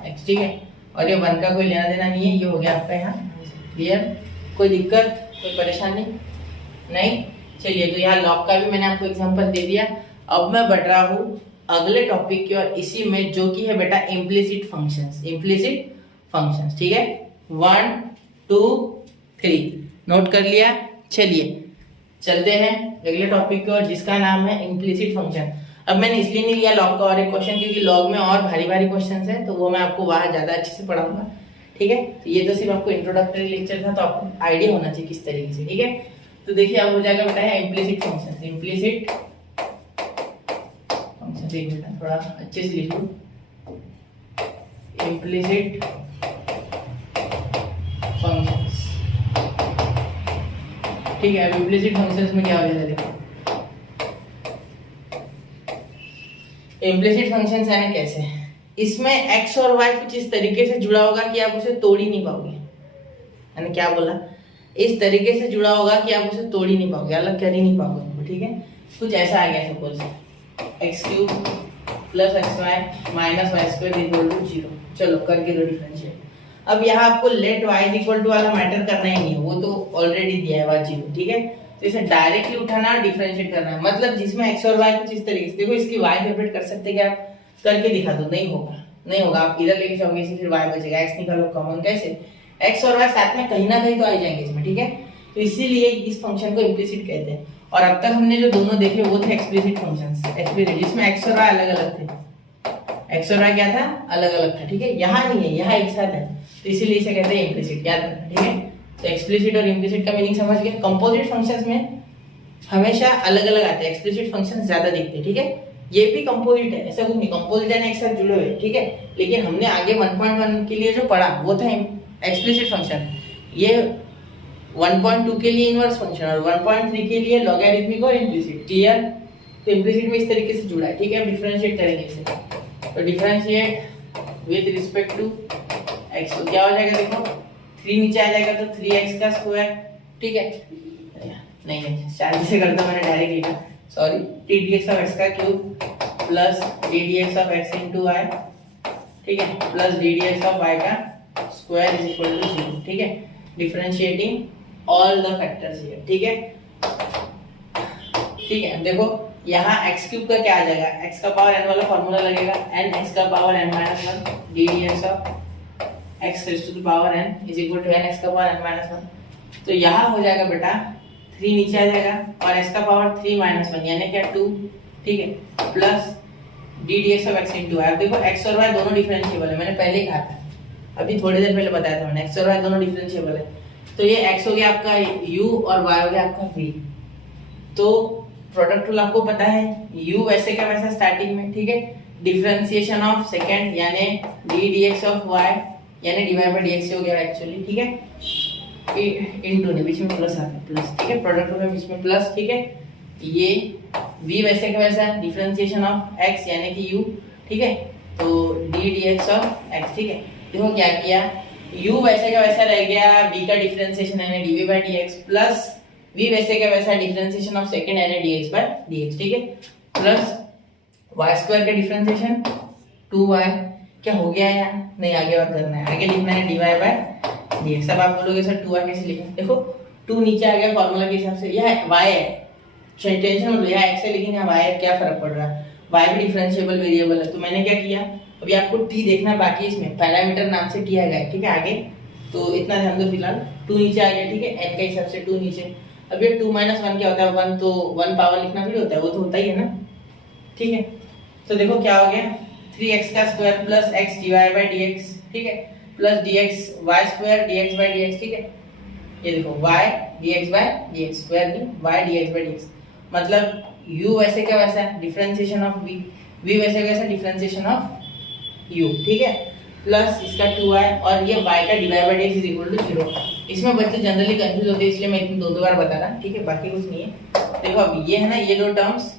x, ठीक है, और ये 1 का कोई लेना देना नहीं है, ये हो गया आपका यहाँ क्लियर। कोई दिक्कत कोई परेशानी नहीं। चलिए, तो यहाँ log का भी मैंने आपको एग्जांपल दे दिया। अब मैं बढ़ रहा हूँ अगले टॉपिक की और इसी में जो कि है बेटा इम्प्लिसिट फंक्शंस, इम्प्लिसिट फंक्शंस, ठीक है, 1 2 3 नोट कर लिया। चलिए चलते हैं अगले टॉपिक की और जिसका नाम है इम्प्लिसिट फंक्शन। अब मैंने इसलिए नहीं लिया लॉग का और एक क्वेश्चन क्योंकि लॉग में और भारी भारी क्वेश्चंस हैं, तो वो मैं आपको वहां ज्यादा अच्छे से पढ़ाऊंगा, ठीक है। तो ये तो सिर्फ आपको इंट्रोडक्टरी लेक्चर था, तो आपको आइडिया होना चाहिए किस तरीके से, ठीक है। तो देखिए अब हो जाएगा बेटा है इम्प्लिसिट फंक्शन, इम्प्लिसिट फंक्शन, देख बेटा थोड़ा अच्छे से लिख लो, इम्प्लिसिट फंक्शंस, ठीक है। अब इम्प्लिसिट फंक्शंस में क्या हो जाएगा देखो, इम्प्लिसिट फंक्शंस है ना कैसे, इसमें x और y कुछ इस तरीके से जुड़ा होगा कि आप उसे तोड़ ही नहीं पाओगे, मैंने क्या बोला, इस तरीके से जुड़ा होगा कि आप उसे तोड़ ही नहीं पाओगे, अलग कर ही नहीं पाओगे उनको, ठीक है। कुछ ऐसा आ गया suppose x³ plus xy minus y² equal to 0, चलो करके दो डिफरेंशिएट। अब यहाँ आपको लेट y इक्वल टू वाला मैटर करना ही नहीं है, वो तो ऑलरेडी दिया है y 0, ठीक है। तो इसे डायरेक्टली उठाना और डिफरेंशिएट करना है, मतलब जिसमें x और y कुछ इस तरीके से, देखो इसकी y सेपरेट कर सकते क्या आप, करके दिखा दो, नहीं होगा, नहीं होगा, आप इधर लेके जाओगे इसे, फिर y बचेगा, x निकालो कॉमन, कैसे x और y साथ में कहीं ना कहीं तो आ जाएंगे इसमें, ठीक है। तो इसीलिए इस फंक्शन को इम्प्लिसिट कहते हैं। और अब तक हमने जो दोनों देखे वो थे एक्सप्लिसिट फंक्शंस, एक्सप्लिसिट जिसमें x और y अलग अलग थे, x और y क्या था अलग अलग था, ठीक है। यहाँ नहीं है, यहाँ एक साथ है, तो इसीलिए इसे कहते हैं इम्प्लिसिट, याद रखना, ठीक है। तो एक्सप्लिसिट और इम्प्लिसिट का मीनिंग समझ गए। कंपोजिट फंक्शंस में हमेशा अलग अलग आते हैं, एक्सप्लिसिट फंक्शंस ज्यादा दिखते हैं, ठीक है। ये भी कंपोजिट है, ऐसा कुछ नहीं, कंपोजिट है एक साथ जुड़े हुए, ठीक है। लेकिन हमने आगे 1.1 के लिए जो पढ़ा वो था एक्सप्लिसिट फंक्शन, ये 1.2 के लिए इनवर्स फंक्शन और 1.3 के लिए लॉगरिथमिक और इम्प्लिसिट, क्लियर। तो इम्प्लिसिट में इस तरीके से जुड़ा है, ठीक है। अब डिफरेंशिएट करेंगे इसे, तो differentiate with respect to x, तो क्या हो जाएगा देखो, 3 नीचे आ जाएगा तो 3x का स्क्वायर, ठीक है, नहीं शायद से करता मैंने डायरेक्ट लिखा, सॉरी, ddx ऑफ x का cube plus ddx of x into y, ठीक है, प्लस ddx ऑफ y का स्क्वायर इज इक्वल टू 0, ठीक है। Differentiating all the factors here, ठीक है, ठीक है। देखो यहाँ x³ का क्या आ जाएगा, x का पावर n वाला फार्मूला लगेगा, n x का power n minus 1 ddx of x raise to the power n is equal to n x का पावर n माइनस 1। तो यहाँ हो जाएगा बेटा 3 नीचे आ जाएगा और x का पावर 3 माइनस 1 यानी क्या 2, ठीक है, plus ddx of x into y। अब देखो x और y दोनों डिफरेंशिएबल है, मैंने पहले कहा था, अभी थोड़ी देर पहले बताया था मैंने, x और y दोनों डिफरेंशिएबल है। तो ये x हो गया आपका u और y हो गया आपका v। तो प्रोडक्ट रूल आपको पता है, u वैसे का वैसा स्टार्टिंग में, ठीक है, डिफरेंशिएशन ऑफ सेकंड यानी ddx ऑफ y यानी dy बाय dx हो गया एक्चुअली, ठीक है, इनटू ने बीच में प्लस आ गया, प्लस, ठीक है, प्रोडक्ट रूल में बीच में प्लस, ठीक है। ये v वैसे का वैसा डिफरेंशिएशन ऑफ x यानी कि u, ठीक है, तो ddx ऑफ x, ठीक है। देखो क्या किया, u वैसे का वैसा रह गया, v का डिफरेंशिएशन यानी dy by dx plus v वैसे का वैसा डिफरेंशिएशन ऑफ सेकंड यानी dx बाय dx, ठीक है, प्लस y स्क्वायर का डिफरेंशिएशन 2y, क्या हो गया यार, नहीं आगे और करना है, आगे लिखना है dy बाय dx। अब आप बोलोगे सर 2y कैसे लिखें, देखो 2 नीचे आ गया फार्मूला के हिसाब से, यह y है, टेंशन मत लो, यह x है लेकिन यहाँ y है, क्या फर्क पड़ रहा है, y भी डिफरेंशिएबल वेरिएबल है। तो मैंने क्या किया, अभी आपको t देखना बाकी, इसमें पैरामीटर नाम से t आएगा, ठीक है, आगे तो इतना ध्यान दो, फिलहाल 2 नीचे आ गया, ठीक है, n के हिसाब से 2 नीचे। अब ये 2 माइनस 1 क्या होता है, 1, तो 1 पावर लिखना फिर होता है, वो तो होता ही है ना, ठीक है। तो देखो क्या हो गया, 3x का square plus x dy by dx, ठीक है, plus dx y square dx by dx, ठीक है। ये देखो y dx by dx square नहीं, y dx बाय dx, मतलब u वैसे का वैसा डिफरेंशिएशन ऑफ v वैसे का वैसा डिफरेंशिएशन ऑफ u, ठीक है, प्लस इसका 2y और ये y का dy by dx is equal to 0। इसमें बच्चे जनरली कंफ्यूज होते हैं, इसलिए मैं इतनी 2 बार बता रहा, ठीक है, बाकी कुछ नहीं है। देखो अब ये है ना, ये 2 टर्म्स,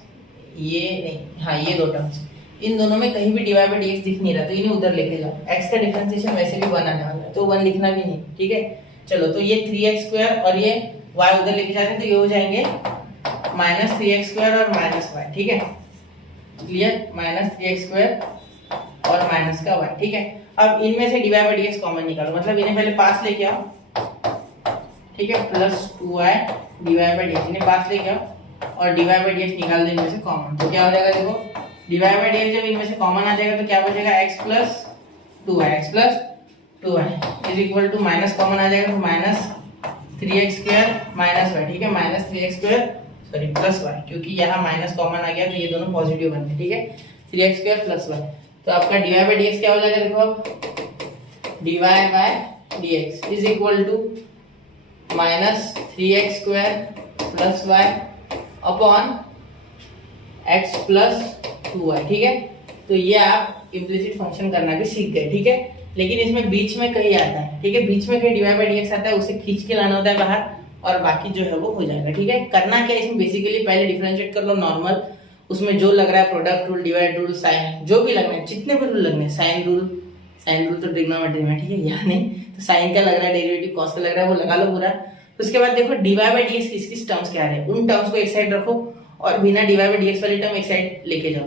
ये नहीं, हाँ ये 2 टर्म्स, इन दोनों में कहीं भी dy बाय dx दिख नहीं रहा, तो इन्हें उधर लेके जाओ, x का डिफरेंशिएशन वैसे भी 1 आने वाला है, तो 1 लिखना भी नहीं, ठीक है। चलो तो ये 3x स्क्वायर और ये y उधर लेके जाते हैं तो ये हो जाएंगे -3x² और -y, ठीक है, क्लियर, -3x² और माइनस का y, ठीक है। अब इनमें से dy/dx कॉमन निकालो, मतलब इन्हें पहले पास लेके आओ, ठीक है, +2y dy/dx इन्हें पास लेके आओ और dy/dx निकाल दो इनमें से कॉमन, तो क्या हो जाएगा, देखो dy/dx जब इनमें से कॉमन आ जाएगा तो क्या बचेगा, x + 2y is equal to minus common आ जाएगा तो -3x² -y, ठीक है, -3x² सॉरी +y, क्योंकि यहाँ माइनस कॉमन आ गया तो ये दोनों पॉजिटिव बनते, ठीक है, 3x² + y, तो आपका dy/dx क्या हो जाएगा, देखो अब dy/dx is equal to -3x² + y upon x + 2y, ठीक है। तो ये आप इम्प्लिसिट फंक्शन करना भी सीख गए, ठीक है। लेकिन इसमें बीच में कहीं आता है, ठीक है, बीच में कहीं dy/dx आता है, उसे खींच के लाना होता है बाहर और बाकी जो है वो हो जाएगा, ठीक है। करना क्या है इसमें, बेसिकली पहले डिफरेंशिएट कर लो नॉर्मल, उसमें जो लग रहा है product rule, divide rule, sine, जो भी लगना है, जितने भी रूल लगने हैं, साइन रूल तो ट्रिग्नोमेट्री में, ठीक है, यहाँ नहीं, तो साइन का लग रहा है, डेरिवेटिव कॉस का लग रहा है, वो लगा लो पूरा। उसके बाद देखो dy/dx किस किस टर्म्स क्या है, उन टर्म्स को एक साइड रखो और बिना dy/dx वाली टर्म एक साइड लेके जाओ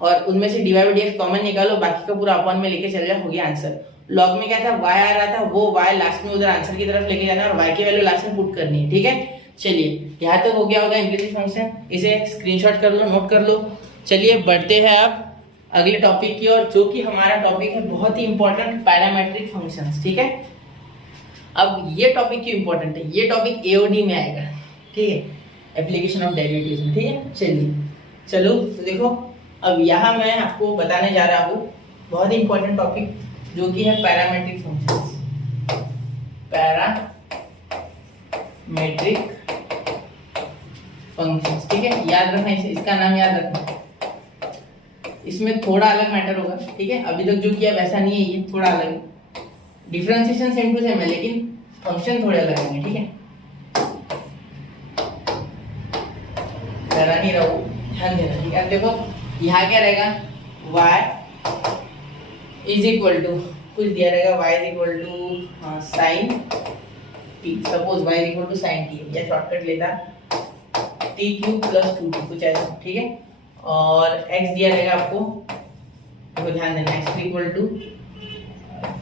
और उनमें से dy/dx कॉमन निकालो, बाकी का पूरा अपॉन में लेके चल जाओ, हो गया आंसर। लॉग में क्या था, y आ रहा था, वो y लास्ट में उधर आंसर की तरफ लेके जाना है और y की वैल्यू लास्ट में पुट करनी है, ठीक है। चलिए यहाँ तक हो गया होगा इम्प्लिसिट फंक्शन, इसे स्क्रीनशॉट कर लो, नोट कर लो। चलिए बढ़ते हैं अब अगले टॉपिक की ओर, जो कि हमारा टॉपिक है बहुत ही इंपॉर्टेंट, पैरामेट्रिक फंक्शंस, ठीक है। अब ये टॉपिक क्यों इंपॉर्टेंट है, ये टॉपिक AOD में आएगा, ठीक है, एप्लीकेशन ऑफ डेरिवेटिव्स में, ठीक है। चलिए चलो तो देखो, अब यहाँ मैं आपको बताने जा रहा हूँ बहुत ही इंपॉर्टेंट टॉपिक जो कि है पैरामेट्रिक फंक्शंस, पैरामेट्रिक फंक्शंस, ठीक है, याद रखना, इसका नाम याद रखना। इसमें थोड़ा अलग मैटर होगा, ठीक है, अभी तक जो किया वैसा नहीं है, ये थोड़ा अलग है, डिफरेंशिएशन सेम टू सेम है लेकिन फंक्शन थोड़े अलग होंगे, ठीक है। डरा नहीं रहो, ध्यान देना, ठीक है। देखो यहाँ क्या रहेगा, y इज इक्वल टू कुछ दिया रहेगा, y is equal to sine t, suppose y is equal to sine t, या शॉर्टकट लेता t³ + 2t, कुछ ऐसा, ठीक है। और x दिया रहेगा आपको, देखो ध्यान देना, x इक्वल टू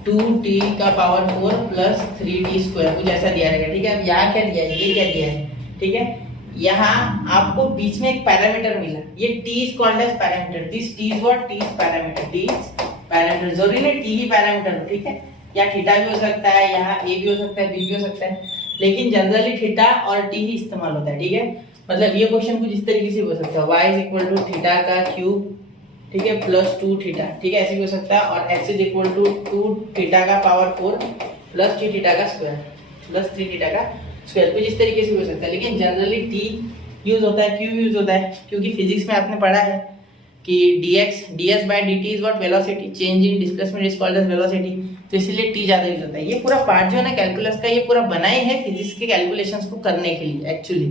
2t का पावर 4 + 3t², कुछ ऐसा दिया रहेगा, ठीक है। अब यहाँ क्या दिया है, ये क्या दिया है, ठीक है, यहाँ आपको बीच में एक पैरामीटर मिला, ये t is called as parameter, this t is what, t is parameter, t is parameter, जरूरी नहीं t ही पैरामीटर हो, ठीक है, या थीटा भी हो सकता है, यहाँ a भी हो सकता है, b भी हो सकता है, लेकिन जनरली थीटा और t ही इस्तेमाल होता है, ठीक है। मतलब ये क्वेश्चन कुछ इस तरीके से हो सकता है, y is equal to theta का क्यूब, ठीक है, + 2 थीटा, ठीक है, ऐसे भी हो सकता है, और x is equal to 2 theta का पावर 4 + 3 थीटा का स्क्वायर + 3 थीटा का स्क्वायर, कुछ इस तरीके से भी हो सकता है, लेकिन जनरली t यूज होता है, क्यों यूज होता है, क्योंकि फिजिक्स में आपने पढ़ा है कि ds/dt is what, velocity, change in displacement is called as velocity, तो इसलिए t ज्यादा यूज होता है। ये पूरा पार्ट जो है ना कैलकुलस का, ये पूरा बनाए है फिजिक्स के कैलकुलेशंस को करने के लिए एक्चुअली,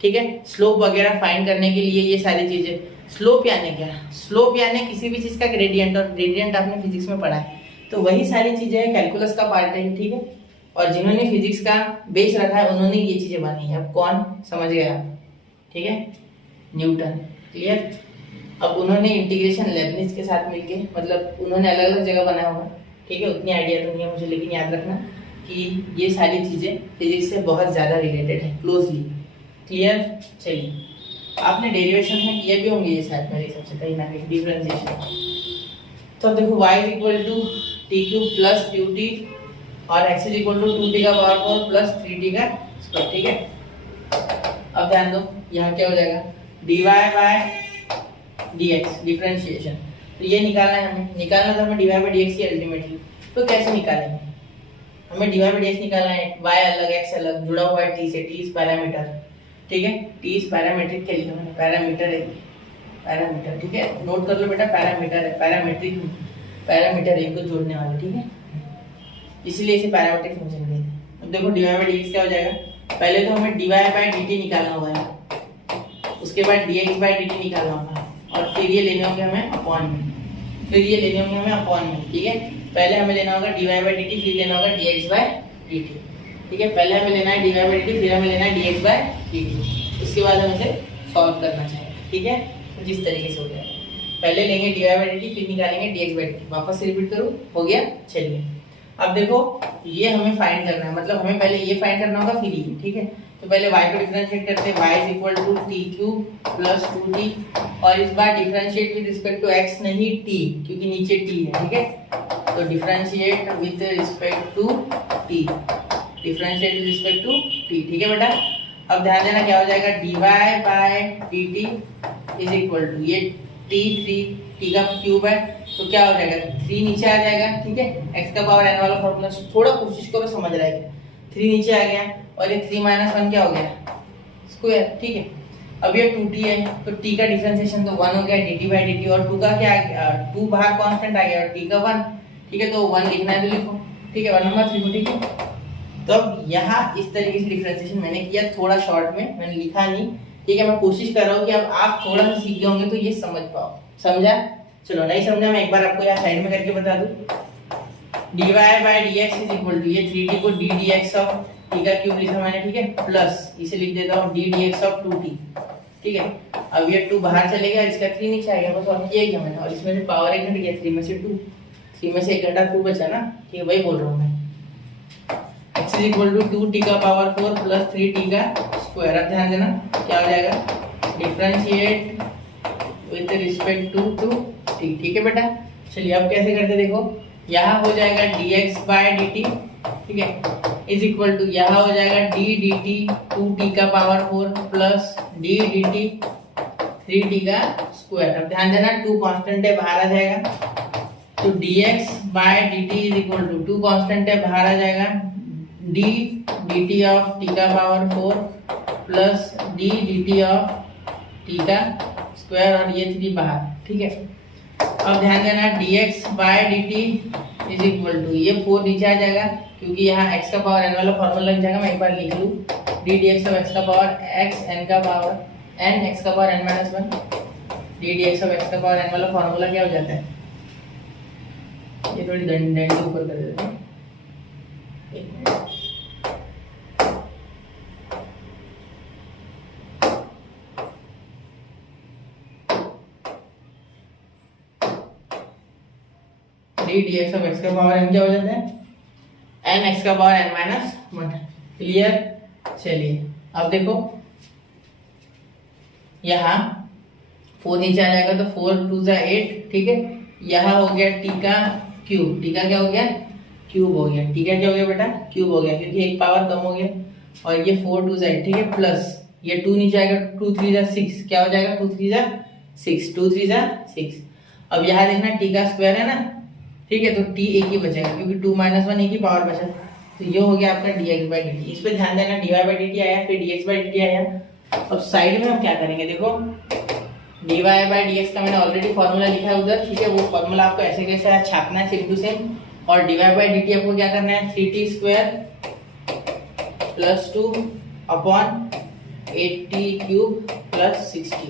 ठीक है, स्लोप वगैरह फाइंड करने के लिए, ये सारी चीजें। स्लोप यानी क्या, स्लोप यानी किसी भी चीज का ग्रेडियंट, और ग्रेडियंट आपने फिजिक्स में पढ़ा है, तो वही सारी चीजें हैं, कैलकुलस का पार्ट है, ठीक है। और जिन्होंने फिजिक्स का बेस रखा है उन्होंने ये चीजें बनाई है, अब कौन समझ गया, ठीक है, न्यूटन, क्लियर। अब उन्होंने इंटीग्रेशन लेबनिज के साथ मिलके, मतलब उन्होंने अलग अलग जगह बनाया होगा, ठीक है, उतनी आइडिया तो नहीं है मुझे, लेकिन याद रखना कि ये सारी चीजें फिजिक्स से बहुत ज्यादा रिलेटेड है, क्लोजली, क्लियर। चलिए, आपने डेरिवेशन में किए भी होंगे ये शायद मेरे हिसाब से कहीं ना कहीं, डिफरेंशिएशन। तो देखो y is equal to t³ + 2t और x is equal to 2t का पावर 4 + 3t का स्क्वायर, ठीक है। अब ध्यान दो, यहाँ क्या हो जाएगा, dy/dx डिफरेंशिएशन, तो ये निकालना है हमें, निकालना था हमें dy/dx की अल्टीमेटली, तो कैसे निकालेंगे, हमें dy/dx निकालना है, y अलग x अलग, जुड़ा हुआ है t से, t इज पैरामीटर, ठीक है, t इज पैरामीट्रिक के लिए हमने पैरामीटर है, पैरामीटर, ठीक है, नोट कर लो बेटा, पैरामीटर है, पैरामीट्रिक पैरामीटर इनको जोड़ने वाले, ठीक है, इसलिए इसे पैरामेट्रिक फंक्शन कहते हैं। अब देखो dy/dx क्या हो जाएगा, पहले तो हमें dy/dt निकालना होगा, उसके बाद dx/dt निकालना होगा, और फिर ये लेने होंगे हमें अपॉन में, फिर ये लेने होंगे हमें अपॉन में, ठीक है। पहले हमें लेना होगा dy/dt, फिर लेना होगा dx/dt, ठीक है, पहले हमें लेना है dy बाई dt, फिर हमें लेना है dx बाई dt, उसके बाद हम इसे सॉल्व करना चाहिए। ठीक है, तो जिस तरीके से हो जाएगा, पहले लेंगे dy बाई dt, फिर निकालेंगे dx बाई dt। वापस से रिपीट करूँ, हो गया। चलिए अब देखो, ये हमें फाइंड करना है, मतलब हमें पहले ये फाइंड करना होगा फिर ये। ठीक है, तो पहले y को डिफरेंशिएट करते हैं, y is equal to t cube plus 2t, और इस बार differentiate with respect to x नहीं t, क्योंकि नीचे t है। ठीक है, तो differentiate with respect to t, differentiate with respect to t। ठीक है बेटा, अब ध्यान देना क्या हो जाएगा, dy by dt is equal to ये t का क्यूब है, तो क्या हो जाएगा, 3 नीचे आ जाएगा। ठीक है, x का पावर n वाला फॉर्मूला थोड़ा कोशिश करो समझ रहा है, 3 नीचे आ गया, और ये 3 माइनस 1 क्या हो गया, स्क्वायर। ठीक है, अब ये 2t है, तो t का डिफरेंशिएशन तो 1 हो गया dt बाई dt, और 2 का क्या आ गया, 2 बाहर कांस्टेंट आ गया, और t का 1। ठीक है, तो 1 लिखना है तो लिखो। ठीक है, 1 नंबर लिखो। ठीक है, तो अब यहाँ इस तरीके से डिफरेंशिएशन मैंने किया, थोड़ा शॉर्ट में, मैंने लिखा नहीं। ठीक है, मैं कोशिश कर रहा हूँ कि अब आप थोड़ा सा सीख गए होंगे तो ये समझ पाओ। समझा? चलो नहीं समझा, मैं एक बार आपको यहाँ साइड में करके बता दूं। dy by dx is equal to ये 3t को d dx ऑफ t का क्यूब लिखा मैंने। ठीक है, प्लस इसे लिख देता हूँ d dx ऑफ 2t। ठीक है, अब ये 2 बाहर चले गया, इसका 3 नीचे आ गया, बस और किया ही मैंने, और इसमें से पावर 1 घट गया, 3 में से 2, 3 में से 1 घटा 2 बचा ना। ठीक है, वही बोल रहा हूँ मैं, x is equal to 2t का पावर 4 प्लस 3t का स्क्वायर। अब ध्यान देना क्या हो जाएगा, differentiate with respect to t। ठीक है बेटा, चलिए अब कैसे करते देखो, यहाँ हो जाएगा dx बाय dt। ठीक है, इज इक्वल टू यहाँ हो जाएगा d dt 2t का power 4 plus d dt 3t का स्क्वायर। अब ध्यान देना 2 कांस्टेंट है, बाहर आ जाएगा, तो dx by dt is equal to 2 constant है, बाहर आ जाएगा, d dt ऑफ t का power 4 plus d dt of t का स्क्वायर, और ये 3 बाहर। ठीक है, अब ध्यान देना dx by dt is equal to ये 4 नीचे आ जाएगा, क्योंकि यहाँ x का पावर n वाला फॉर्मूला लग जाएगा। मैं एक बार लिख लूँ, d dx ऑफ x का पावर x n का पावर n x का power n minus 1, d dx of x का पावर n वाला फॉर्मूला क्या हो जाता है, ये थोड़ी डंडे ऊपर कर देते हैं, एक minute. d dx of x का पावर n क्या हो जाता है, n x का पावर n माइनस 1। क्लियर? चलिए अब देखो, यहाँ 4 नीचे आ जाएगा, तो 4 2 जा 8। ठीक है, यहाँ हो गया t का क्यूब, t का क्या हो गया, क्यूब हो गया, t का क्या हो गया बेटा, क्यूब हो गया, क्योंकि एक पावर कम हो गया, और ये 4 2 जा 8। ठीक है, प्लस ये 2 नीचे आएगा, 2 3 जा 6, क्या हो जाएगा, 2 3 जा 6, 2 3 जा 6। अब यहाँ देखना t का स्क्वायर है ना। ठीक है, तो t एक ही बचेगा, क्योंकि 2 माइनस 1 एक ही पावर बचा, तो ये हो गया आपका dx बाई dt। इस पे ध्यान देना, dy बाई dt आया, फिर dx बाई dt आया। अब साइड में हम क्या करेंगे देखो, dy बाई dx का मैंने ऑलरेडी फॉर्मूला लिखा है उधर। ठीक है, वो फॉर्मूला आपको ऐसे कैसे छापना है, सेम टू सेम, और dy बाई dt आपको क्या करना है, 3t square plus 2 upon 8t cube plus 6t।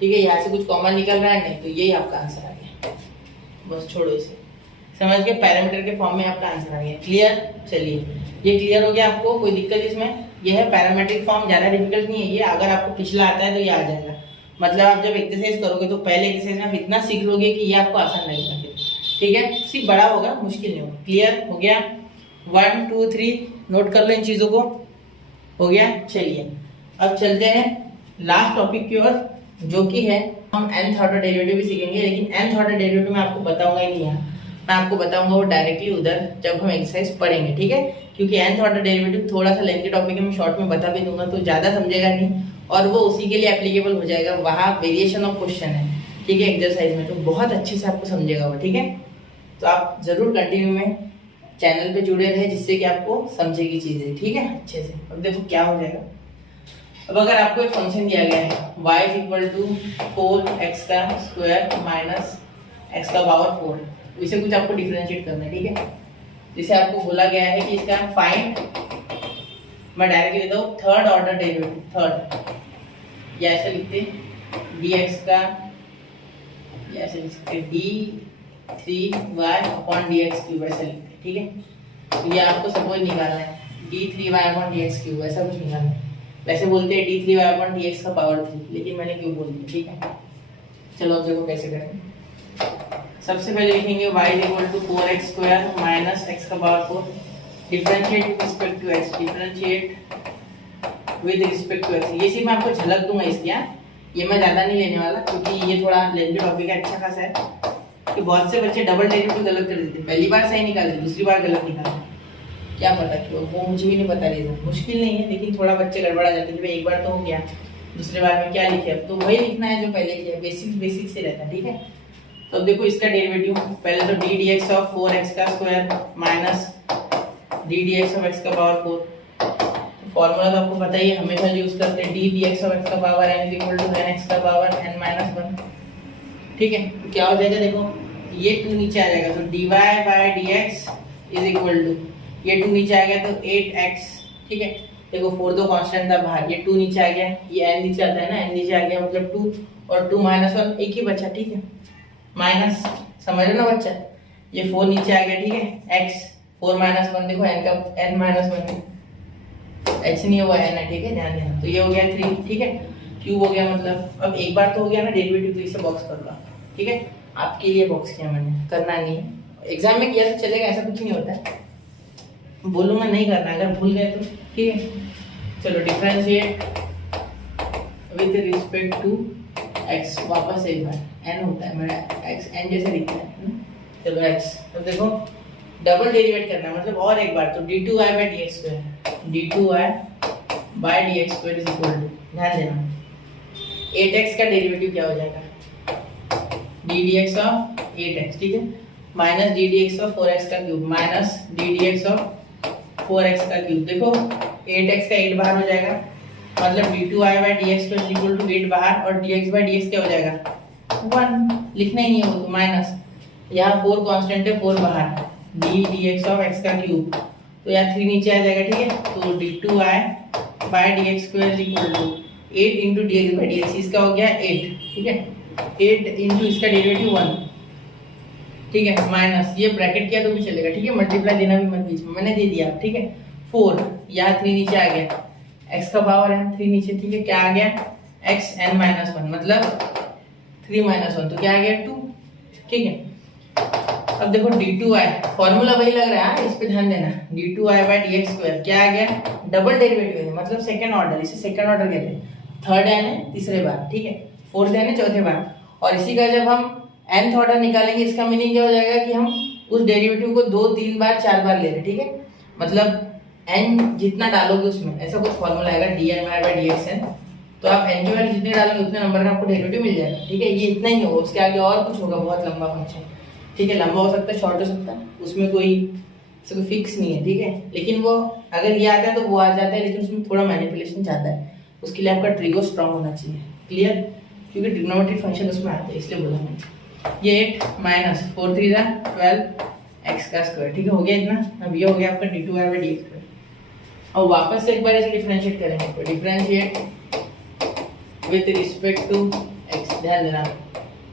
ठीक है, यहाँ से कुछ कॉमन निकल रहा है नहीं, तो यही आपका आंसर आ गया, बस छोड़ो इसे, समझ के पैरामीटर के फॉर्म में आपका आंसर आ गया। क्लियर? चलिए ये क्लियर हो गया आपको, कोई दिक्कत इसमें, ये है पैरामीट्रिक फॉर्म, ज़्यादा डिफिकल्ट नहीं है ये, अगर आपको पिछला आता है तो ये आ जाएगा। मतलब आप जब एक्सरसाइज करोगे तो पहले एक्सरसाइज में आप इतना सीख लोगे कि ये आपको आसान लगेगा फिर। ठीक है, सिर्फ बड़ा होगा, मुश्किल नहीं होगा। क्लियर हो गया? 1 2 3 नोट कर लो इन चीज़ों को, हो गया। चलिए अब चलते हैं लास्ट टॉपिक की ओर, जो कि है हम nth ऑर्डर डेरिवेटिव भी सीखेंगे, लेकिन nth ऑर्डर डेरिवेटिव मैं आपको बताऊंगा ही नहीं यहाँ, मैं आपको बताऊंगा वो डायरेक्टली उधर जब हम एक्सरसाइज पढ़ेंगे। ठीक है, क्योंकि nth ऑर्डर डेरिवेटिव थोड़ा सा लेंथी टॉपिक है, मैं शॉर्ट में बता भी दूंगा तो ज़्यादा समझेगा नहीं, और वो उसी के लिए एप्लीकेबल हो जाएगा, वहाँ वेरिएशन ऑफ क्वेश्चन है। ठीक है, एक्सरसाइज में तो बहुत अच्छे से आपको समझेगा वो। ठीक है, तो आप जरूर कंटिन्यू में चैनल पे जुड़े रहे, जिससे कि आपको समझेगी चीज़ें। ठीक है, अच्छे से। अब देखो क्या हो जाएगा, अब अगर आपको एक फंक्शन दिया गया है y is equal to 4x का स्क्वायर माइनस x का पावर 4, इसे कुछ आपको डिफरेंशिएट करना है। ठीक है, जिसे आपको बोला गया है कि इसका फाइंड, मैं डायरेक्टली लेता हूँ थर्ड ऑर्डर डेरिवेटिव, थर्ड, या ऐसे लिखते dx का, या ऐसे लिख सकते d3y अपॉन dx क्यूब, ऐसे लिखते। ठीक है, तो ये आपको सपोज निकालना है, d3y/dx क्यूब, ऐसा कुछ निकालना है। वैसे बोलते हैं d3y/dx का पावर 3, लेकिन मैंने क्यों बोल दिया, ठीक है। चलो अब देखो कैसे करें। सबसे पहले लिखेंगे y = 4x² माइनस x का power 4, differentiate with respect to x, differentiate with respect to x। ये सिर्फ मैं आपको झलक दूंगा इसकी, ये मैं ज़्यादा नहीं लेने वाला क्योंकि ये थोड़ा लेंथी टॉपिक है, अच्छा खासा है। कि बहुत से बच्चे डबल डेरिवेटिव गलत कर देते, पहली बार सही निकालते, दूसरी बार गलत निकालते, क्या पता क्यों, वो मुझे भी नहीं पता रीजन। मुश्किल नहीं है, लेकिन थोड़ा बच्चे गड़बड़ा जाते हैं कि एक बार तो हो गया, दूसरे बार में क्या लिखे, अब तो वही लिखना है जो पहले किया, बेसिक से रहता है, ठीक है। तो अब देखो इसका डेरिवेटिव, पहले तो d dx of 4x² minus d dx of x का पावर 4। फॉर्मूला तो आपको पता ही है, हमेशा यूज करते हैं d dx ऑफ x का पावर n = n x का पावर n-1, ठीक है। तो क्या हो जाएगा, देखो ये 2 नीचे आ जाएगा, तो dy/dx ये 2 नीचे आ गया तो 8x, ठीक है। देखो 4 तो कांस्टेंट था बाहर, ये 2 नीचे आ गया, ये n नीचे आता है ना, n नीचे आ गया मतलब 2 और 2 - 1 एक ही बचा, ठीक है। माइनस, समझ लो ना बच्चा, ये 4 नीचे आ गया, ठीक है। x 4 - 1 देखो n का n-1 है, h नहीं हुआ n है, ठीक है, ध्यान देना। तो ये हो गया 3, ठीक है, क्यूब हो गया, मतलब अब एक बार तो हो गया ना डेरिवेटिव, तो इसे बॉक्स कर लो, ठीक है। आपके लिए बॉक्स किया मैंने, करना नहीं है, एग्जाम में किया तो चलेगा, ऐसा कुछ नहीं होता है, बोलूँगा नहीं करना, अगर भूल गए तो, ठीक है। चलो differentiate with respect to x, वापस एक बार n होता है मेरा, x n जैसे दिखता है, चलो x। तो देखो डबल डेरिवेट करना है, मतलब और एक बार, तो d2y/dx², ध्यान देना 8x का डेरिवेटिव क्या हो जाएगा, d dx ऑफ 8x, ठीक है, minus d dx of 4x का cube minus d dx of 4x का क्यूब। देखो 8x का 8 बाहर हो जाएगा, मतलब d2y/dx² 8 बाहर, और dx/dx क्या हो जाएगा 1, लिखना ही नहीं है वो तो, माइनस यहाँ 4 कांस्टेंट है, 4 बाहर, d dx ऑफ x का क्यूब, तो यहाँ 3 नीचे आ जाएगा, ठीक है। तो d2y/dx² 8 इंटू dx/dx, इसका हो गया 8, ठीक है, 8 इंटू इसका डेरिवेटिव 1, ठीक है, माइनस ये ब्रैकेट किया तो भी चलेगा, ठीक है, मल्टीप्लाई देना भी मत बीच में, मैंने दे दिया, ठीक है। 4 यहाँ 3 नीचे आ गया, x का पावर है 3 नीचे, ठीक है, क्या आ गया x n-1, मतलब 3 - 1, तो क्या आ गया 2, ठीक है। अब देखो d2y, फॉर्मूला वही लग रहा है, इस पे ध्यान देना, d2y/dx² क्या आ गया, डबल डेरिवेटिव है, मतलब सेकंड ऑर्डर, इसे सेकंड ऑर्डर कहते हैं, थर्ड n है तीसरे बार, ठीक है, फोर्थ n है चौथे बार, और इसी का जब हम nth ऑर्डर निकालेंगे, इसका मीनिंग क्या हो जाएगा कि हम उस डेरिवेटिव को 2, 3 बार 4 बार ले रहे, ठीक है, मतलब n जितना डालोगे उसमें, ऐसा कुछ फॉर्मूला आएगा dny/dxn, तो आप n की वैल्यू जितने डालोगे उतने नंबर का आपको डेरिवेटिव मिल जाएगा, ठीक है। ये इतना ही होगा, उसके आगे और कुछ होगा, बहुत लंबा फंक्शन, ठीक है, लंबा हो सकता है, शॉर्ट हो सकता है, उसमें कोई फिक्स नहीं है, ठीक है। लेकिन वो अगर ये आता है तो वो आ जाता है, लेकिन उसमें थोड़ा मैनिपुलेशन चाहता है, उसके लिए आपका ट्रिगो स्ट्रांग होना चाहिए, क्लियर, क्योंकि ट्रिग्नोमेट्री फंक्शन उसमें आता है, इसलिए बोला मैंने। ये 8 माइनस 4 3 12 x का स्क्वायर, ठीक है, हो गया इतना। अब ये हो गया आपका d2y/dx², और वापस से एक बार इसे डिफरेंशिएट करेंगे, तो differentiate with respect to x, ध्यान देना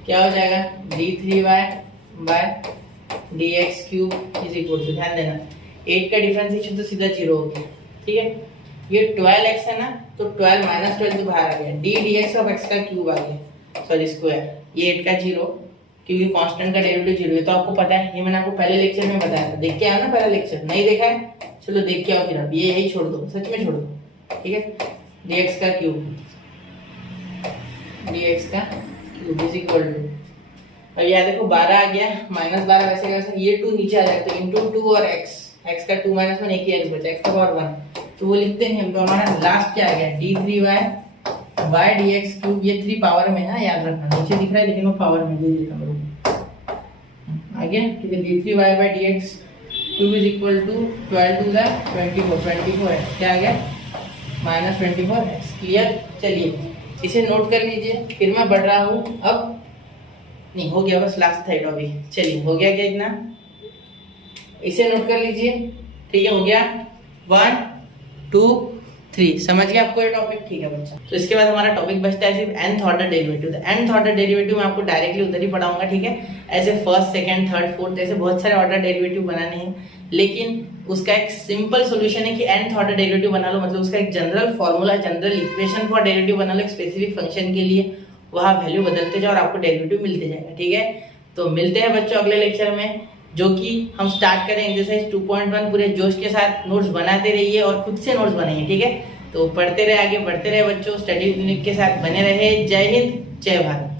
क्या हो जाएगा d3y/dx³ ध्यान देना 8 का डिफरेंशिएशन तो सीधा 0 हो गया, ठीक है। ये 12x है ना, तो 12 - 12 तो बाहर आ गया, d dx ऑफ x का क्यूब आ गया, सॉरी स्क्वायर, ये 8 का 0, क्योंकि कांस्टेंट का डेरिवेटिव 0 है, तो आपको पता है, ये मैंने आपको पहले लेक्चर में बताया था, देख के आया ना पहला लेक्चर, नहीं देखा है चलो देख के आओ, फिर आप ये यही छोड़ दो, सच में छोड़ दो, ठीक है। dx का क्यूब अब यहाँ देखो 12 आ गया, -12 वैसे कैसे, ये 2 नीचे आ जाएगा, तो इंटू 2 और x का 2 - 1 एक ही x बचा, x का पावर 1, तो वो लिखते हैं हम, तो हमारा लास्ट क्या आ गया d3y/dx³, ये 3 पावर में है, याद रखना, नीचे दिख रहा है लेकिन वो पावर में दे देता हूं, आ गया, ठीक है। d3y/dx³ 12 to the 24 है, क्या आ गया -24x, क्लियर। चलिए इसे नोट कर लीजिए, फिर मैं बढ़ रहा हूँ, अब नहीं हो गया, बस लास्ट था टॉपिक, चलिए हो गया क्या इतना, इसे नोट कर लीजिए, ठीक है, हो गया 1 2 3। समझ गए आपको ये टॉपिक? ठीक है बच्चा। तो इसके बाद हमारा टॉपिक बचता है सिर्फ nth ऑर्डर डेरिवेटिव। तो nth ऑर्डर डेरिवेटिव मैं आपको डायरेक्टली उधर ही पढ़ाऊंगा, ठीक है। ऐसे फर्स्ट, सेकंड, थर्ड, फोर्थ ऐसे बहुत सारे ऑर्डर डेरिवेटिव बनाने हैं, लेकिन उसका एक सिंपल सोल्यूशन है कि nth ऑर्डर डेरिवेटिव बना लो, मतलब उसका एक general formula, general equation for derivative बना लो एक स्पेसिफिक फंक्शन के लिए, वहाँ वैल्यू बदलते जाओ और आपको डेरिवेटिव मिलते जाएगा, ठीक है। तो मिलते हैं बच्चों अगले लेक्चर में, जो कि हम स्टार्ट करें एक्सरसाइज 2.1 पूरे जोश के साथ। नोट्स बनाते रहिए और खुद से नोट्स बनाइए, ठीक है। तो पढ़ते रहे, आगे बढ़ते रहे बच्चों, स्टडी यूनिक के साथ बने रहे। जय हिंद, जय भारत।